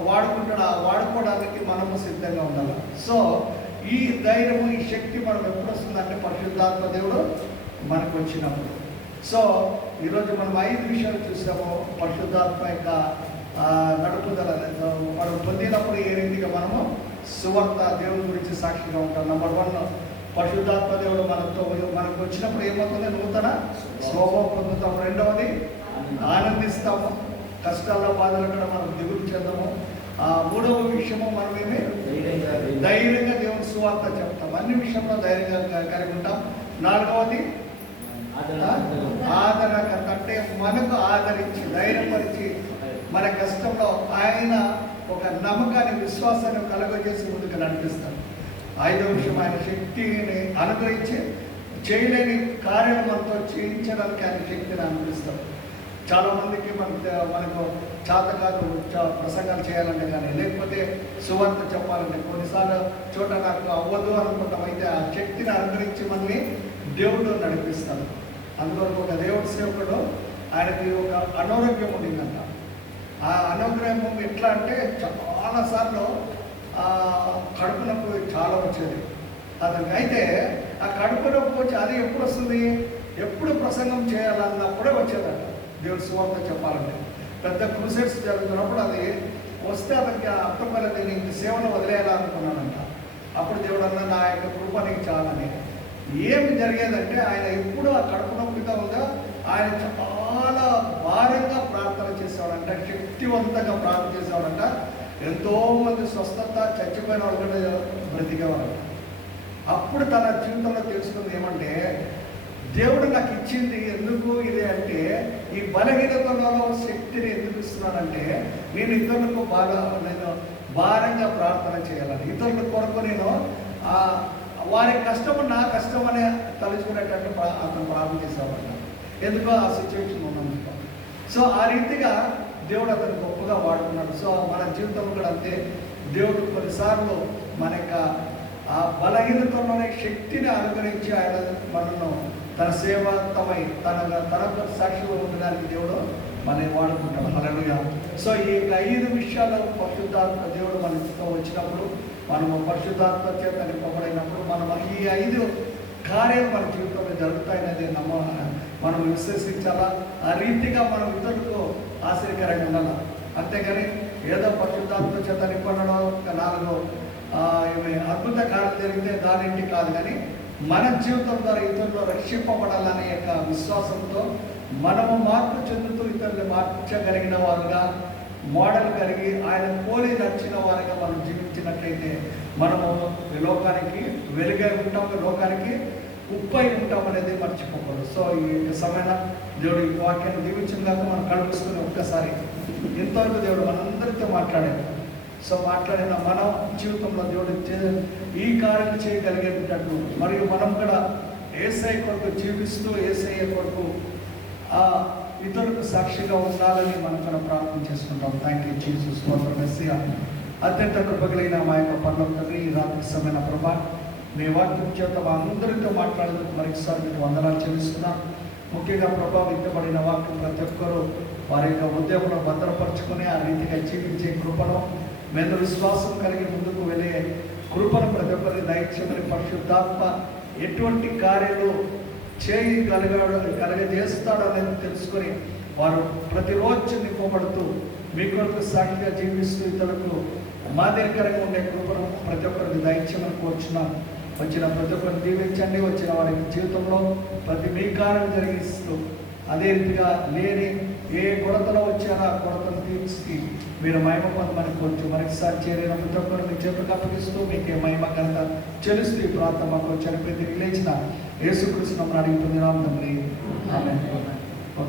వాడుకుంటాడు. ఆ వాడుకోవడానికి మనము సిద్ధంగా ఉండాలి. సో ఈ ధైర్యము, ఈ శక్తి మనం ఎప్పుడు వస్తుందంటే పరిశుద్ధాత్మ దేవుడు మనకు వచ్చినప్పుడు. సో ఈరోజు మనం 5 విషయాలు చూసాము. పరిశుద్ధాత్మ యొక్క నడుపుదల మనం పొందినప్పుడు ఏ రీతిగా మనము సువార్త దేవుని గురించి సాక్షిగా ఉంటాం. నెంబర్ 1, పరిశుద్ధాత్మ దేవుడు మనకు వచ్చినప్పుడు ఏమవుతుంది? నూతన స్వభావం పొందుతాం. రెండవది ఆనందిస్తాము. కష్టాల్లో బాధలు కూడా మనం దిగులు చెందము. మూడవ విషయము మనమేమి ధైర్యంగా దేవుని సువార్త చెప్తాం. అన్ని విషయంలో ధైర్యంగా కలిగి ఉంటాం. నాలుగవది ఆదరణకర్త, అంటే మనకు ఆదరించి ధైర్యపరిచి మన కష్టంలో ఆయన ఒక నమ్మకాన్ని విశ్వాసాన్ని కలుగజేసి ముందుకు నడిపిస్తాడు. ఐదవ విషయం ఆయన శక్తిని అనుగ్రహించి చేయలేని కార్యాలు మనతో చేయించడానికి ఆయన శక్తిని అనుగ్రహిస్తాడు. చాలామందికి మనకు చేత కాదు ప్రసంగాలు చేయాలంటే కానీ, లేకపోతే సువార్త చెప్పాలంటే కొన్నిసార్లు చోట నాకు అవ్వదు అనుకుంటాం. అయితే ఆ శక్తిని అనుగ్రహించి మనల్ని దేవుడు నడిపిస్తాడు. అందువరకు ఒక దేవుడి సేవకుడు ఆయనకి ఒక అనారోగ్యం ఉండిందంట. ఆ అనారోగ్యం ఎట్లా అంటే చాలాసార్లు కడుపు నొప్పి చాలా వచ్చేది అతనికి. అయితే ఆ కడుపు నొప్పి వచ్చి అది ఎప్పుడు వస్తుంది? ఎప్పుడు ప్రసంగం చేయాలన్నప్పుడే వచ్చేదట. దేవుడి సువార్త చెప్పాలంటే పెద్ద క్రూసైడ్స్ జరుగుతున్నప్పుడు అది వస్తే అతనికి అర్థం కలది, నీకు సేవను వదిలేయాలనుకున్నానంట. అప్పుడు దేవుడు అన్న నా యొక్క కృప నీకు చాలని. ఏమి జరిగేదంటే ఆయన ఎప్పుడు ఆ కడుపు నొప్పిగా ఉందో ఆయన చాలా భారంగా ప్రార్థన చేసేవాడంట, శక్తివంతంగా ప్రార్థన చేసేవాడంట. ఎంతోమంది స్వస్థత, చచ్చిపోయిన వాళ్ళు కూడా బ్రతికేవాడంట. అప్పుడు తన జీవితంలో తెలుసుకుంది ఏమంటే, దేవుడు నాకు ఇచ్చింది ఎందుకు ఇది అంటే, ఈ బలహీనతలో శక్తిని ఎందుకు ఇస్తున్నానంటే నేను ఇతరులకు నేను భారంగా ప్రార్థన చేయాలని, ఇతరుల కొరకు నేను వారి కష్టము నా కష్టం అనే తలుచుకునేటట్టు అతను ప్రార్థన చేసేవాడు. ఎందుకో ఆ సిచ్యువేషన్ ఉన్నందుకు. సో ఆ రీతిగా దేవుడు అతను గొప్పగా వాడుకున్నాడు. సో మన జీవితంలో కూడా అంతే. దేవుడు కొన్నిసార్లు మన యొక్క ఆ బలహీనతలోనే శక్తిని అనుగ్రహించి ఆయన మనను తన సేవతమై తనకు సాక్షిగా ఉండడానికి దేవుడు మనని వాడుకుంటాడు. హల్లెలూయా. సో ఈ 5 విషయాలు పరిశుద్ధాత్మ దేవుడు మనతో వచ్చినప్పుడు, మనము పరిశుద్ధాత్మ చేత నింపబడినప్పుడు మనం ఈ 5 కార్యాలు మన జీవితంలో జరుగుతాయనేది మనం విశ్వసించాలా. ఆ రీతిగా మనం ఇతరులకు ఆశ్చర్యకరంగా ఉండాలి. అంతేగాని ఏదో పరిశుద్ధాత్మ చేత నింపడడం 4 అద్భుత కార్యాలు జరిగితే దానింటి కాదు, కానీ మన జీవితం ద్వారా ఇతరులు రక్షింపబడాలనే యొక్క విశ్వాసంతో మనము మార్పు చెందుతూ ఇతరులు మార్చగలిగిన వారుగా, మోడల్ కలిగి ఆయన పోలి నడిచిన వారిగా మనం జీవించినట్లయితే మనము లోకానికి వెలుగై ఉంటాం, లోకానికి ఉప్పై ఉంటాం అనేది మర్చిపోకూడదు. సో ఈ సమయంలో దేవుడు ఈ వాక్యాన్ని దీవించగాక మనం కలుపుకొని ఒక్కసారి ఇంతవరకు దేవుడు మనందరితో మాట్లాడాడు. సో మాట్లాడిన మన జీవితంలో దేవుడు ఈ కార్యం చేయగలిగేటట్లు, మరియు మనం కూడా యేసయ్య కొరకు జీవిస్తూ యేసయ్య కొరకు ఇతరులకు సాక్షిగా ఉండాలని మనం కూడా ప్రార్థన చేసుకుంటాం. Thank you Jesus. మెస్సియా అత్యంత కృపగలిగిన మా యొక్క పరలోక తండ్రి, ఈ రాత్రి సమయమైన ప్రభా మీ వాక్యం చేత మా అందరితో మాట్లాడేందుకు మరొకసారి మీకు వందనాలు చెల్లిస్తున్నాం. ముఖ్యంగా ప్రభా విత్తబడిన వాక్యం ప్రతి ఒక్కరూ వారి యొక్క ఉద్యమంలో భద్రపరుచుకుని ఆ రీతిగా జీవించే కృపను, మీద విశ్వాసం కలిగి ముందుకు వెళ్ళే కృపను ప్రతి ఒక్కరిని దయచేయమని, పరిశుద్ధాత్మ ఎటువంటి కార్యాలు కలగజేస్తాడు అనేది తెలుసుకొని వారు ప్రతిరోజు నింపబడుతూ మీ కొరకు సాక్షిగా జీవిస్తూ ఇతరులకు మాదిరికరంగా ఉండే కృపను ప్రతి ఒక్కరికి దయచేయమని కోరుచున్నాం. వచ్చిన ప్రతి ఒక్కరిని దీవించండి. వచ్చిన వారి జీవితంలో ప్రతి మీ కార్యం జరిగిస్తూ అదే రీతిగా లేని ఏ కొరతలో వచ్చారో ఆ కొరతను తీర్చి మీరు మహిమ పొందమని కోరుచు. మరొకసారి చేరిన ప్రతి ఒక్కరు మీ చేతులకు అప్పగిస్తూ మీకే మహిమ ఘనత చెల్లిస్తూ ఈ ప్రార్థన మాకు చనిపోయి తిరిగి లేచిన యేసుక్రీస్తు నామమున అడిగి పొందినాము తండ్రి. ఆమేన్.